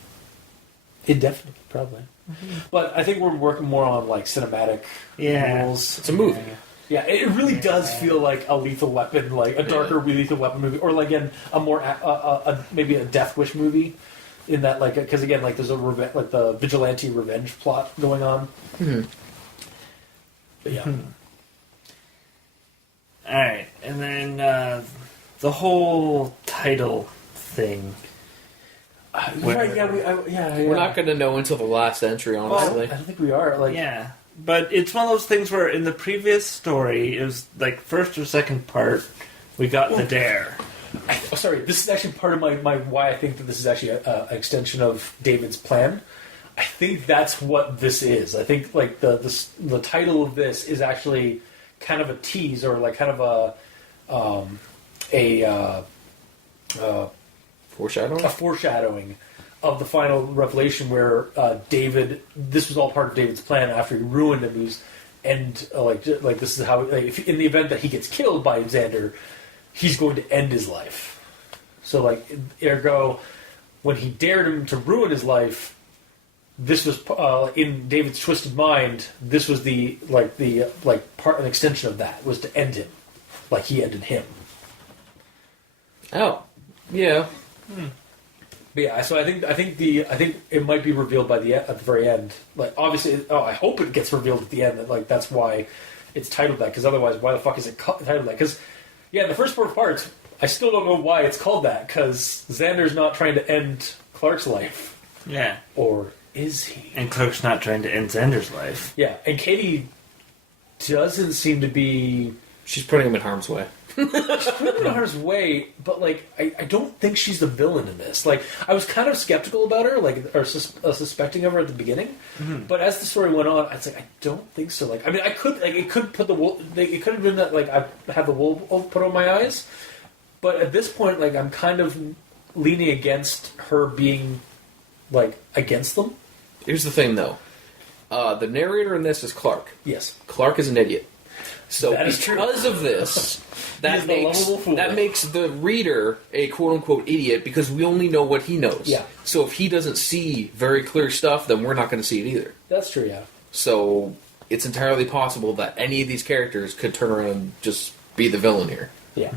Indefinitely, probably. But I think we're working more on like cinematic Yeah. rules. It's a movie. Yeah, it really does feel like a Lethal Weapon, like a darker Lethal Weapon movie, or like a more maybe a Death Wish movie. In that, like, because again, like there's like the vigilante revenge plot going on. But yeah, Alright, and then the whole title thing. right. Yeah, We're not going to know until the last entry, I honestly. don't think we are. Like, Yeah. But it's one of those things where in the previous story, it was like first or second part, we got the dare. sorry, this is actually part of my why I think that this is actually an extension of David's plan. I think that's what this is. I think like the title of this is actually kind of a tease, or like kind of a Foreshadowing? a foreshadowing of the final revelation, where this was all part of David's plan after he ruined him. Like this is how, like, if, in the event that he gets killed by Xander, he's going to end his life. So like, ergo, when he dared him to ruin his life, this was in David's twisted mind. This was the part, an extension of that was to end him, like he ended him. Oh. Yeah. But yeah, so I think it might be revealed at the very end. Like, obviously, I hope it gets revealed at the end. That like that's why it's titled that. Because otherwise, why the fuck is it titled that? Because yeah, the first 4 parts, I still don't know why it's called that. Because Xander's not trying to end Clark's life, Yeah. or is he? And Clark's not trying to end Xander's life. Yeah, and Katie doesn't seem to be She's putting him in harm's way. Put him in harm's way, but like I don't think she's the villain in this. Like I was kind of skeptical about her, like or suspecting of her at the beginning, but as the story went on, I was like, I don't think so. Like I mean, I could like it could put the wool. It could have been that like I have the wool put on my eyes, but at this point, like I'm kind of leaning against her being like against them. Here's the thing, though. The narrator in this is Clark. Yes, Clark is an idiot. So that is because true. of this, that the lovable fool. makes the reader a quote-unquote idiot because we only know what he knows. Yeah. So if he doesn't see very clear stuff, then we're not going to see it either. That's true. Yeah. So it's entirely possible that any of these characters could turn around and just be the villain here. Yeah.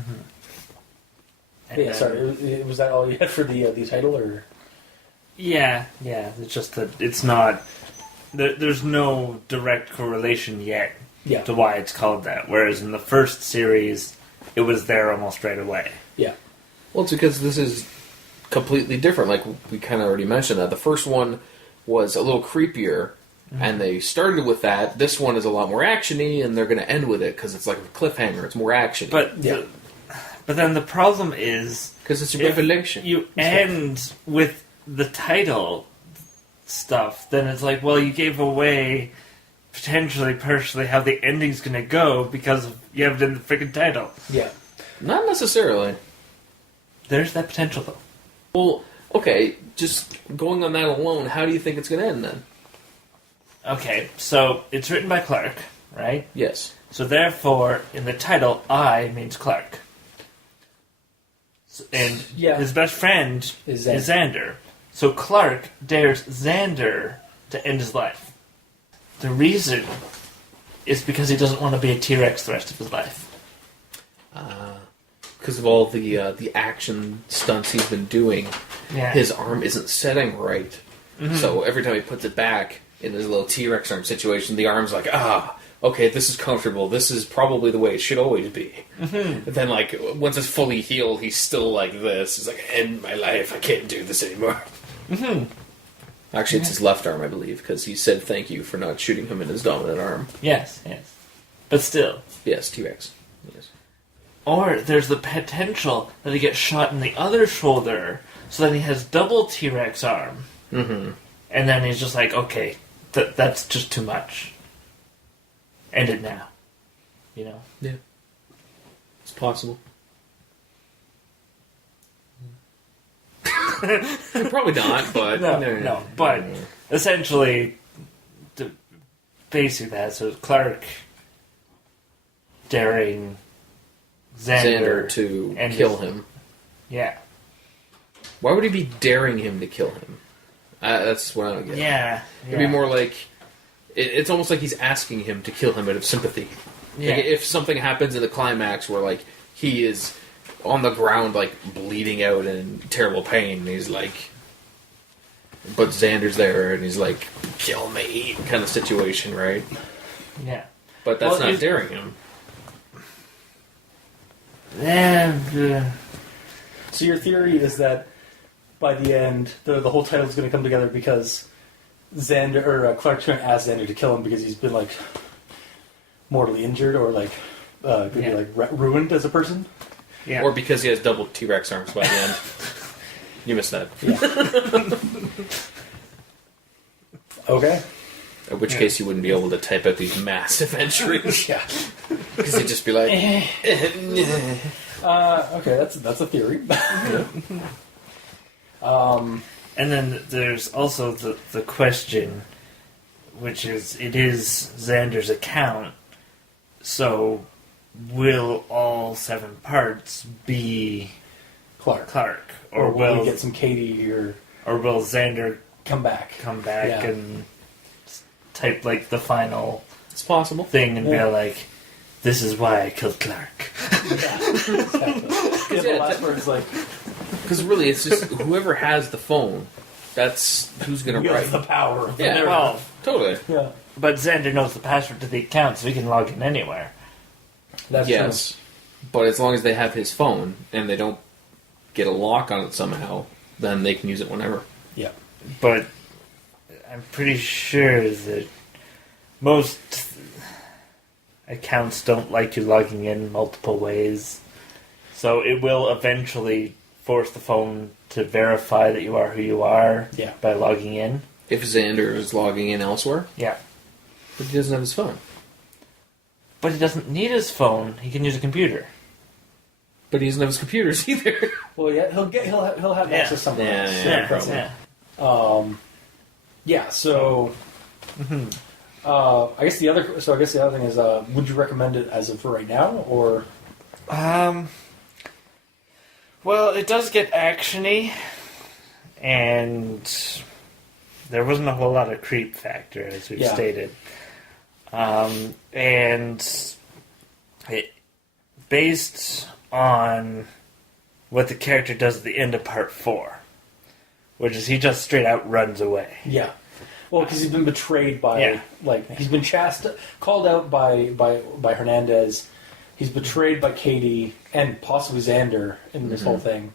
And Yeah. Sorry, was that all you had for the title, or? Yeah. It's just that it's not. There's no direct correlation yet Yeah. to why it's called that. Whereas in the first series, it was there almost right away. Yeah. Well, it's because this is completely different. Like we kind of already mentioned that the first one was a little creepier, and they started with that. This one is a lot more actiony, and they're going to end with it because it's like a cliffhanger. It's more action. But but then the problem is because it's a if revelation. you end with the title stuff, then it's like, well, you gave away potentially, partially, how the ending's going to go because you have it in the freaking title. Yeah. Not necessarily. There's that potential, though. Well, okay, just going on that alone, how do you think it's going to end then? Okay, so it's written by Clark, right? Yes. So therefore, in the title, I means Clark. And Yeah. his best friend Is is Xander. Xander. So Clark dares Xander to end his life. The reason is because he doesn't want to be a T-Rex the rest of his life. Because of all the action stunts he's been doing, Yeah. his arm isn't setting right. So every time he puts it back in his little T-Rex arm situation, the arm's like, okay, this is comfortable. This is probably the way it should always be. But then, like, once it's fully healed, he's still like this. He's like, end my life. I can't do this anymore. Actually, it's his left arm, I believe, because he said thank you for not shooting him in his dominant arm. Yes. But still. Yes, T-Rex. Yes. Or there's the potential that he gets shot in the other shoulder, so then he has double T-Rex arm. Mm-hmm. And then he's just like, okay, that's just too much. End it now. You know? Yeah. It's possible. Probably not, but... No. But essentially, basically that. So Clark daring Xander to and kill him. Yeah. Why would he be daring him to kill him? That's what I don't get. Yeah. It'd be more like... It's almost like he's asking him to kill him out of sympathy. Yeah. Like if something happens in the climax where, like, he is on the ground, like, bleeding out in terrible pain, and he's like... But Xander's there, and he's like, kill me, kind of situation, right? Yeah. But that's Well, not daring him. Yeah. So your theory is that by the end, the whole title is going to come together because Xander or Clark's going to ask Xander to kill him because he's been like mortally injured or like could be like ruined as a person. Yeah. Or because he has double T-Rex arms by the end. You missed that. Yeah. Okay. In which case you wouldn't be able to type out these massive entries. Yeah. Because he'd just be like... Okay, that's a theory. And then there's also the question, which is, it is Xander's account, so will all 7 parts be Clark? Or will we get some Katie or will Xander come back and type like the final It's possible. thing and be like, this is why I killed Clark. Yeah, exactly. The last word is like... Because really, it's just whoever has the phone, that's who's going to write. the power of the Yeah, narrative. Well, totally. Yeah. but Xander knows the password to the account, so he can log in anywhere. That's Yes. But as long as they have his phone, and they don't get a lock on it somehow, then they can use it whenever. true. Yeah. But I'm pretty sure that most... accounts don't like you logging in multiple ways. So it will eventually force the phone to verify that you are who you are by logging in. If Xander is logging in elsewhere? Yeah. But he doesn't have his phone. But he doesn't need his phone. He can use a computer. But he doesn't have his computers either. Well, yeah, he'll have access somewhere else. So I guess the other thing is, would you recommend it as of for right now, or? Well, it does get actiony, and there wasn't a whole lot of creep factor, as we've stated. And it, based on what the character does at the end of part 4, which is he just straight out runs away. Yeah. Well, because he's been betrayed by, he's been called out by Hernandez. He's betrayed by Katie and possibly Xander in this whole thing,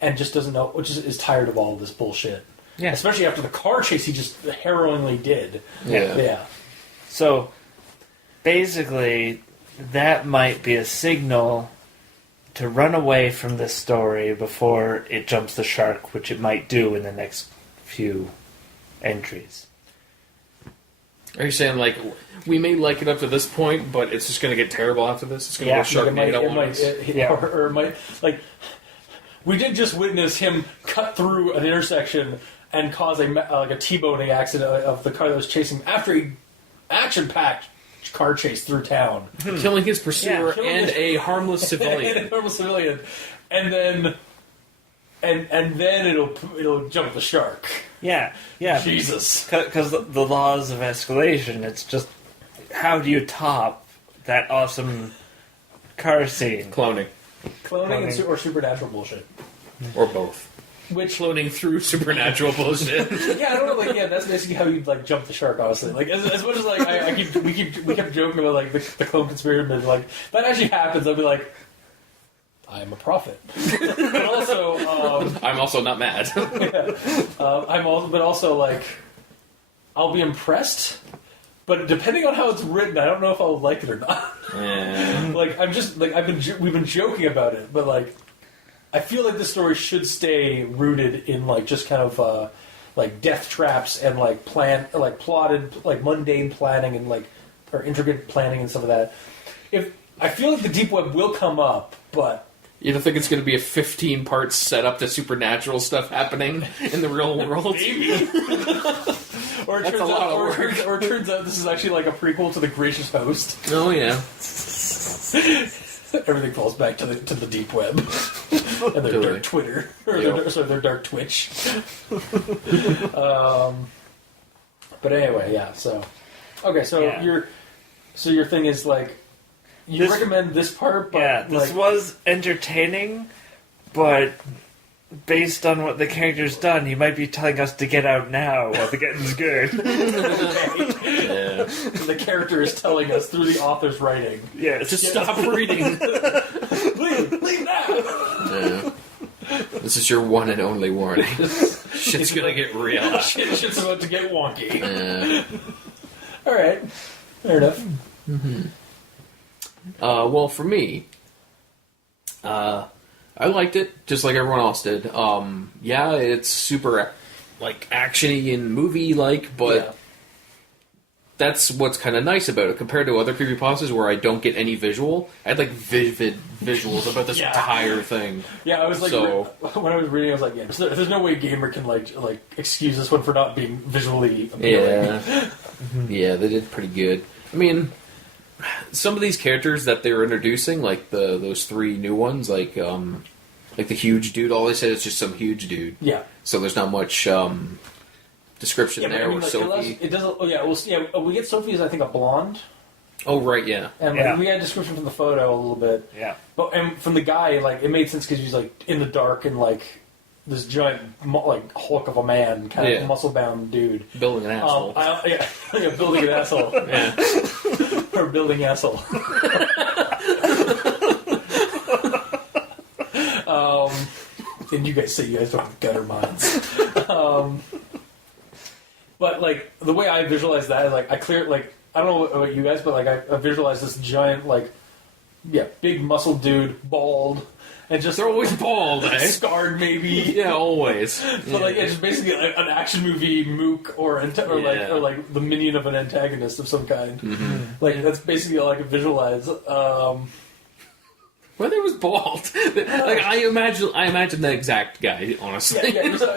and just doesn't know, which is tired of all of this bullshit. Yeah. Especially after the car chase he just harrowingly did. Yeah. So, basically, that might be a signal to run away from this story before it jumps the shark, which it might do in the next few entries. Are you saying, like, we may like it up to this point, but it's just going to get terrible after this? It's going to go Sharknado on us? Or it might, like, we did just witness him cut through an intersection and cause a T-boning accident of the car that was chasing him after a action-packed car chase through town. Killing his pursuer and a harmless civilian. And then it'll jump the shark. Yeah. Jesus. Because the laws of escalation, it's just, how do you top that awesome car scene? Cloning. Or supernatural bullshit. Or both. Which cloning through supernatural bullshit. Yeah, I don't know. Like, that's basically how you like jump the shark. Honestly, like as much as like we kept joking about like the clone conspiracy, but like that actually happens. I'll be like, I am a prophet, but also I'm also not mad. but also like I'll be impressed. But depending on how it's written, I don't know if I'll like it or not. Yeah. Like we've been joking about it, but like. I feel like this story should stay rooted in like just kind of like death traps and like plotted like mundane planning and like or intricate planning and stuff like that. If I feel like the deep web will come up, but you don't think it's going to be a 15-part setup to supernatural stuff happening in the real world? Maybe. Or it turns out this is actually like a prequel to The Gracious Host. Oh yeah. Everything falls back to the deep web and their dark Twitter or their dark Twitch. But anyway, yeah. So your thing is like you recommend this part, but this was entertaining, but based on what the character's done, he might be telling us to get out now while the getting's good. Yeah. The character is telling us through the author's writing. Yeah, to stop reading. Leave now. Yeah. This is your one and only warning. Shit's gonna get real. Shit's about to get wonky. Yeah. All right, fair enough. Mm-hmm. Well, for me, I liked it, just like everyone else did. Yeah, it's super, like, action-y and movie-like, but that's what's kind of nice about it. Compared to other creepypastas where I don't get any visual, I had, like, vivid visuals about this entire thing. Yeah, I was like, when I was reading, I was like, there's no way Gamer can, like excuse this one for not being visually appealing. Yeah. Yeah, they did pretty good. I mean, some of these characters that they were introducing, like those 3 new ones, like the huge dude, all they said is just some huge dude. Yeah. So there's not much description there. With Sophie. It doesn't. Oh yeah. We get Sophie as I think a blonde. Oh right, yeah. And we had a description from the photo a little bit. Yeah. But and from the guy, like it made sense because he's like in the dark and like this giant like Hulk of a man, kind of muscle bound dude. Building an asshole. Building an asshole. Yeah. Or building asshole. And you guys say you guys don't have gutter minds. But like the way I visualize that is like I don't know about you guys, but like I visualize this giant, like, big muscle dude, bald, and just They're always bald, eh? scarred maybe. Yeah, always. But like, just basically an action movie mook or like the minion of an antagonist of some kind. Mm-hmm. Like that's basically all I can visualize. Whether it was bald, like I imagine the exact guy. Honestly, you saw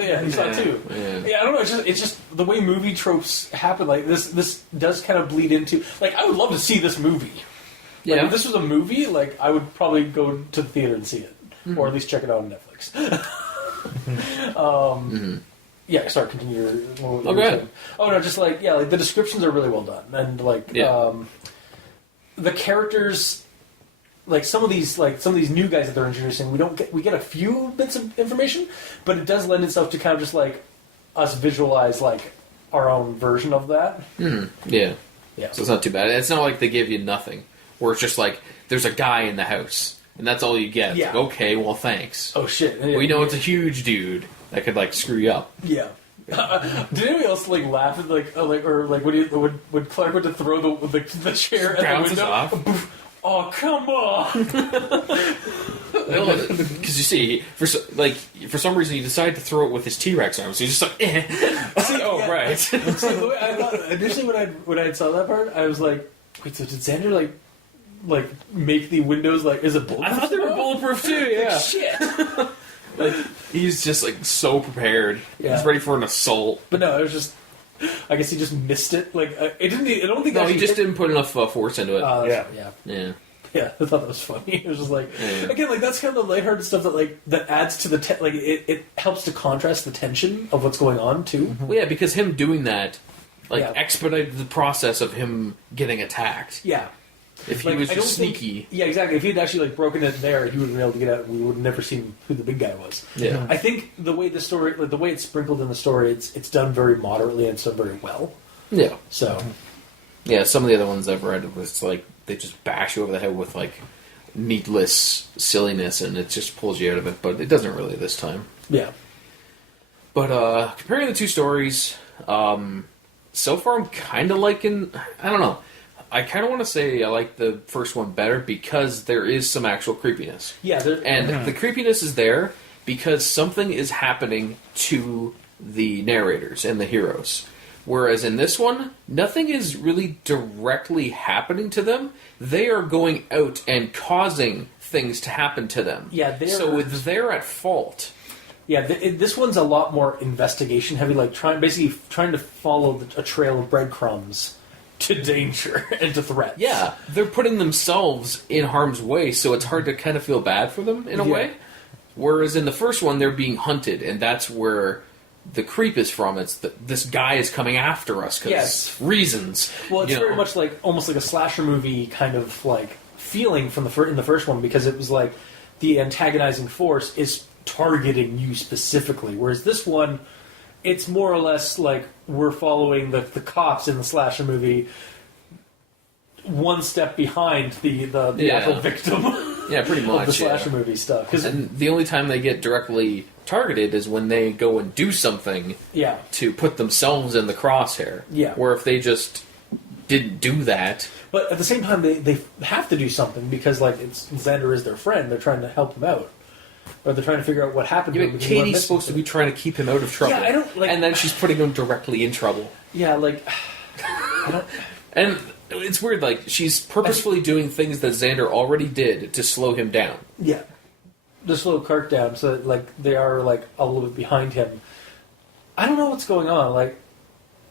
too. Yeah. I don't know. It's just the way movie tropes happen. Like this does kind of bleed into. Like I would love to see this movie. Like, if this was a movie, like I would probably go to the theater and see it, or at least check it out on Netflix. Yeah, sorry. Continue. Go ahead. Oh no, just like like the descriptions are really well done, and like the characters. Like some of these new guys that they're introducing, we get a few bits of information, but it does lend itself to kind of just like us visualize like our own version of that. Yeah. So it's not too bad. It's not like they give you nothing, where it's just like there's a guy in the house and that's all you get. It's like, okay, well, thanks. Oh shit! We know it's a huge dude that could like screw you up. Yeah. Did anybody else like laugh at when Clark went to throw the chair at the Bounces window? off. Oh, come on! Because you see, for some reason, he decided to throw it with his T-Rex arm. So he's just like, right. See, the way I thought initially when I saw that part, I was like, wait, so did Xander like make the windows like? Is it bulletproof? I thought they were bulletproof too. Yeah. Shit. Like he's just like so prepared. Yeah. He's ready for an assault. But no, it was just. I guess he just missed it. Like it didn't. I don't think. No, he just didn't put enough force into it. Yeah. I thought that was funny. It was just like again, like that's kind of the lighthearted stuff that adds to the it helps to contrast the tension of what's going on too. Well, yeah, because him doing that expedited the process of him getting attacked. Yeah. If he was just sneaky. Exactly. If he had actually broken it there, he would have been able to get out. We would have never seen who the big guy was. Yeah. I think the way the story, the way it's sprinkled in the story, it's done very moderately and it's done very well. Yeah. So. Yeah, some of the other ones I've read was like they just bash you over the head with like needless silliness, and it just pulls you out of it. But it doesn't really this time. Yeah. But comparing the two stories, so far I'm kind of liking. I don't know. I kind of want to say I like the first one better because there is some actual creepiness. Yeah, and the creepiness is there because something is happening to the narrators and the heroes. Whereas in this one, nothing is really directly happening to them. They are going out and causing things to happen to them. Yeah, they're at fault. Yeah, this one's a lot more investigation heavy, like trying to follow a trail of breadcrumbs to danger and to threats. Yeah, they're putting themselves in harm's way, so it's hard to kind of feel bad for them in a way. Whereas in the first one, they're being hunted, and that's where the creep is from. It's this guy is coming after us because reasons. Well, it's very much like almost like a slasher movie kind of like feeling from in the first one, because it was like the antagonizing force is targeting you specifically, whereas this one, it's more or less like we're following the cops in the slasher movie one step behind the actual victim. Yeah, pretty much. Of the slasher movie stuff. And the only time they get directly targeted is when they go and do something to put themselves in the crosshair. Yeah. Where if they just didn't do that... But at the same time, they have to do something because like Xander is their friend. They're trying to help him out. Or they're trying to figure out what happened to him. Katie's supposed to be trying to keep him out of trouble. Yeah, I don't like... And then she's putting him directly in trouble. Yeah, like... I don't... And it's weird, like, she's purposefully doing things that Xander already did to slow him down. Yeah. To slow Clark down so that, like, they are, like, a little bit behind him. I don't know what's going on. Like,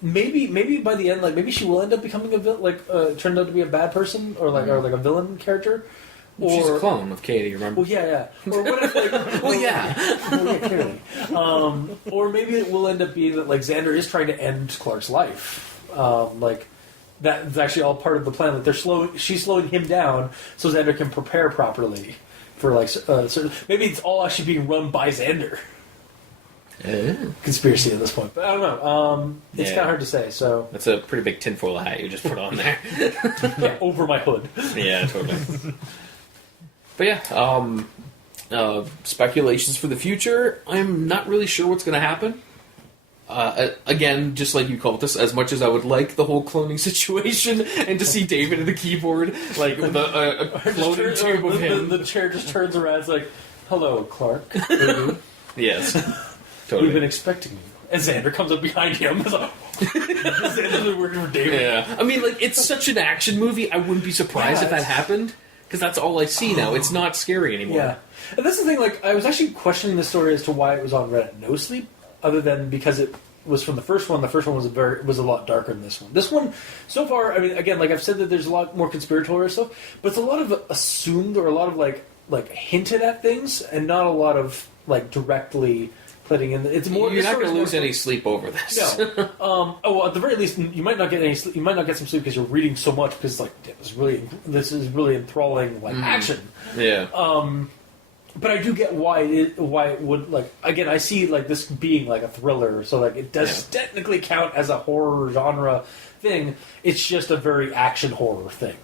maybe by the end, like, maybe she will end up becoming a villain, like, turned out to be a bad person, or like a villain character. She's a clone of Katie, remember? Well, yeah. Or what if, like... Well, yeah, clearly. Or maybe it will end up being that, like, Xander is trying to end Clark's life. Like, that's actually all part of the plan. Like, she's slowing him down so Xander can prepare properly for, like, maybe it's all actually being run by Xander. Conspiracy at this point. But I don't know. It's kind of hard to say, so... That's a pretty big tinfoil hat you just put on there. Over my hood. Yeah, totally. But yeah, speculations for the future. I'm not really sure what's going to happen. Again, just like you called this, as much as I would like the whole cloning situation and to see David at the keyboard, like with a cloning tube of him. The chair just turns around. It's like, "Hello, Clark." Yes, We've been expecting you. And Xander comes up behind him. It's like, Xander's been working for David. Yeah, I mean, like, it's such an action movie. I wouldn't be surprised if that happened, because that's all I see now. It's not scary anymore. Yeah, and that's the thing. Like, I was actually questioning the story as to why it was on Reddit NoSleep, other than because it was from the first one. The first one was a lot darker than this one. This one, so far, I mean, again, like I've said, that there's a lot more conspiratorial stuff, but it's a lot of assumed or a lot of like hinted at things, and not a lot of like directly putting in. It's more. You're not going to lose any sleep over this. No. Well, at the very least, you might not get any sleep. You might not get some sleep because you're reading so much. Because like, this is really enthralling action. Yeah. But I do get why it would, like, again, I see like this being like a thriller, so like it does technically count as a horror genre thing. It's just a very action horror thing.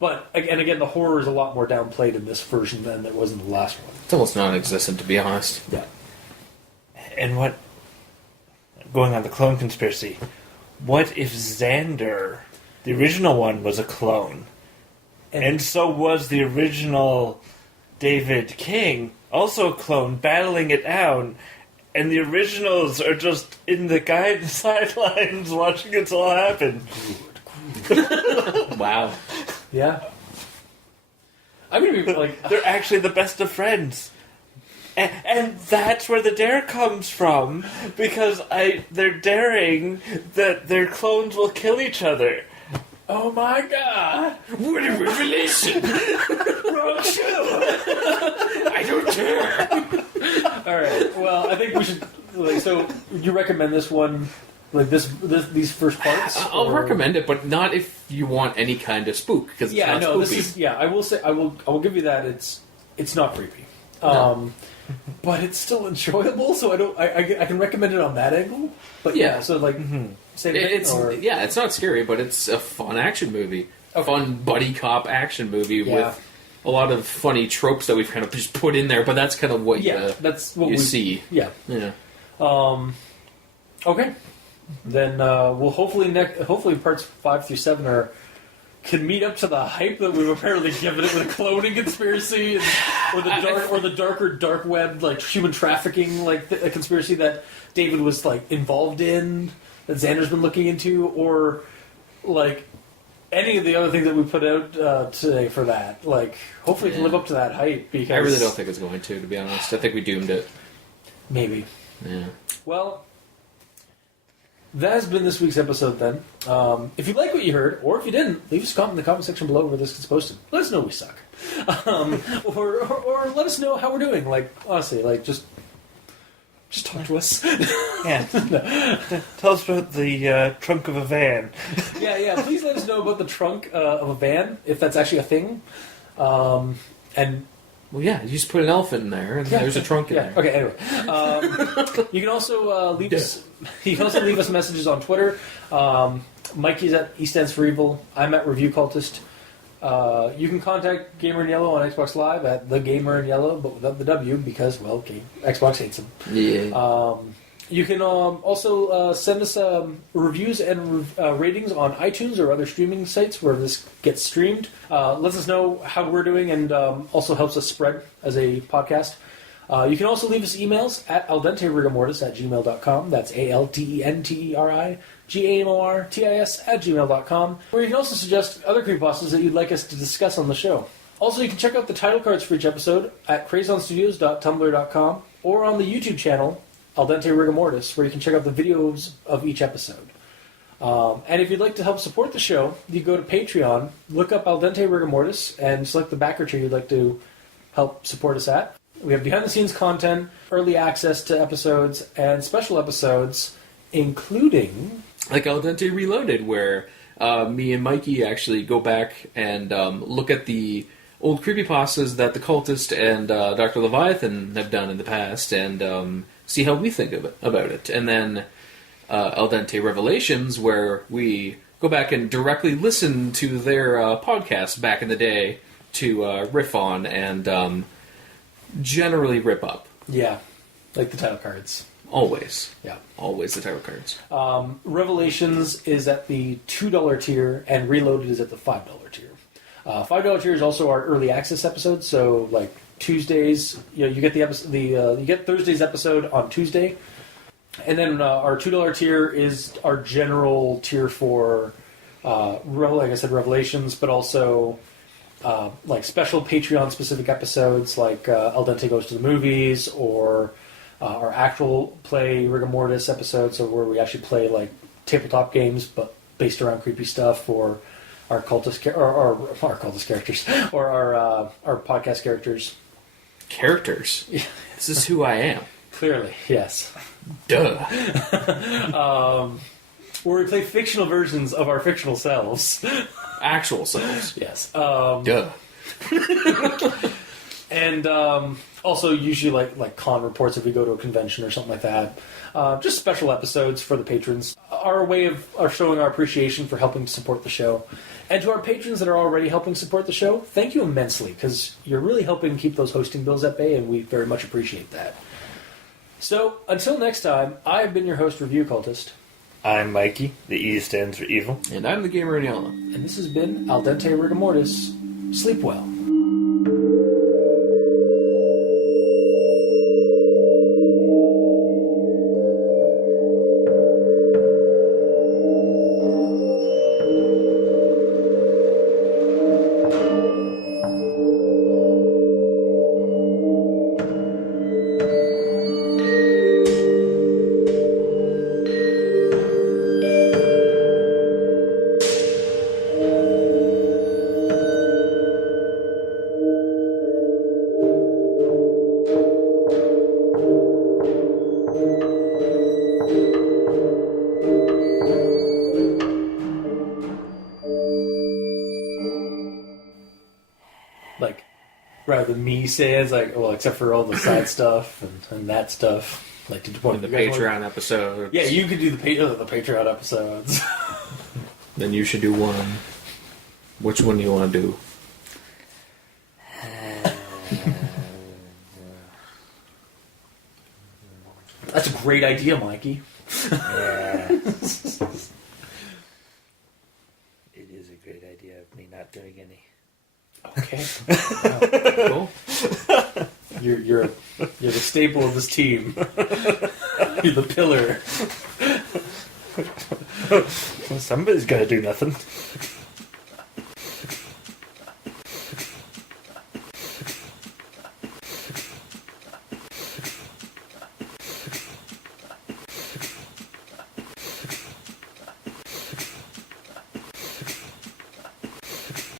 But again, the horror is a lot more downplayed in this version than it was in the last one. It's almost non-existent, to be honest. Yeah. And what... Going on the clone conspiracy, what if Xander, the original one, was a clone? And so was the original David King, also a clone, battling it out, and the originals are just in the sidelines watching it all happen. Wow. Yeah. I'm gonna be like... They're actually the best of friends. And that's where the dare comes from, because they're daring that their clones will kill each other. Oh my god! What a revelation! Wrong show! I don't care! Alright, well, I think we should... so, you recommend this one... Like these first parts? I'll recommend it, but not if you want any kind of spook, because it's not no, spooky. I will say, I will give you that, it's not creepy. No. But it's still enjoyable, so I can recommend it on that angle. But yeah, so like, same thing, it's not scary, but it's a fun action movie. A fun buddy cop action movie with a lot of funny tropes that we've kind of just put in there, but that's kind of what that's what you see. Yeah. Okay. Then we'll hopefully parts 5 through 7 can meet up to the hype that we've apparently given it with a cloning conspiracy or the darker dark web, like human trafficking, like a conspiracy that David was like involved in, that Xander's been looking into, or like any of the other things that we put out today for that. Like, hopefully it can live up to that hype, because I really don't think it's going to be honest. I think we doomed it. Maybe. Yeah. Well, that has been this week's episode then. If you like what you heard, or if you didn't, leave us a comment in the comment section below where this gets posted. Let us know we suck. Or let us know how we're doing. Like, honestly, like, just talk to us. Yeah. Tell us about the trunk of a van. Yeah. Please let us know about the trunk of a van, if that's actually a thing. And... Well, yeah, you just put an elephant in there, and there's a trunk in there. Okay, anyway. You can also leave us messages on Twitter. Mikey's at E Stands for Evil. I'm at Review Cultist. You can contact Gamer in Yellow on Xbox Live at The Gamer in Yellow, but without the W, because, well, Xbox hates them. Yeah. You can also send us reviews and ratings on iTunes or other streaming sites where this gets streamed. Lets us know how we're doing, and also helps us spread as a podcast. You can also leave us emails at aldenterigamortis@gmail.com. That's ALDENTERIGAMORTIS@gmail.com. Where you can also suggest other creepypastas that you'd like us to discuss on the show. Also, you can check out the title cards for each episode at crazonstudios.tumblr.com or on the YouTube channel Al Dente Rigamortis, where you can check out the videos of each episode. And if you'd like to help support the show, you go to Patreon, look up Al Dente Rigamortis, and select the backer tier you'd like to help support us at. We have behind-the-scenes content, early access to episodes, and special episodes, including... Like Al Dente Reloaded, where me and Mikey actually go back and look at the old creepypastas that the Cultist and Dr. Leviathan have done in the past, and... see how we think about it. And then Al Dente Revelations, where we go back and directly listen to their podcast back in the day to riff on and generally rip up. Yeah, like the title cards. Always. Yeah. Always the tarot cards. Revelations is at the $2 tier, and Reloaded is at the $5 tier. $5 tier is also our early access episode, so like Tuesdays, you get the episode, you get Thursday's episode on Tuesday, and then our $2 tier is our general tier for, like I said, Revelations, but also like special Patreon specific episodes, like El Dente Goes to the Movies, or our actual play Rigor Mortis episodes, so where we actually play like tabletop games, but based around creepy stuff, or our cultist or our cultist characters, or our podcast characters. Characters? This is who I am. Clearly, yes. Duh. Where we play fictional versions of our fictional selves. Actual selves. Yes. Duh. And also usually like con reports if we go to a convention or something like that. Just special episodes for the patrons. Our way of showing our appreciation for helping support the show. And to our patrons that are already helping support the show, thank you immensely, because you're really helping keep those hosting bills at bay, and we very much appreciate that. So, until next time, I've been your host, Review Cultist. I'm Mikey. The E stands for evil. And I'm the gamer Aniela. And this has been Al Dente Rigor Mortis. Sleep well. Like, rather than me saying, it's like, well, except for all the side stuff and that stuff. Like, did you want The Patreon episode. Yeah, you could do the Patreon episodes. Then you should do one. Which one do you want to do? That's a great idea, Mikey. Yeah. It is a great idea of me not doing any. Okay. Cool. You're the staple of this team. You're the pillar. Well, somebody's got to do nothing.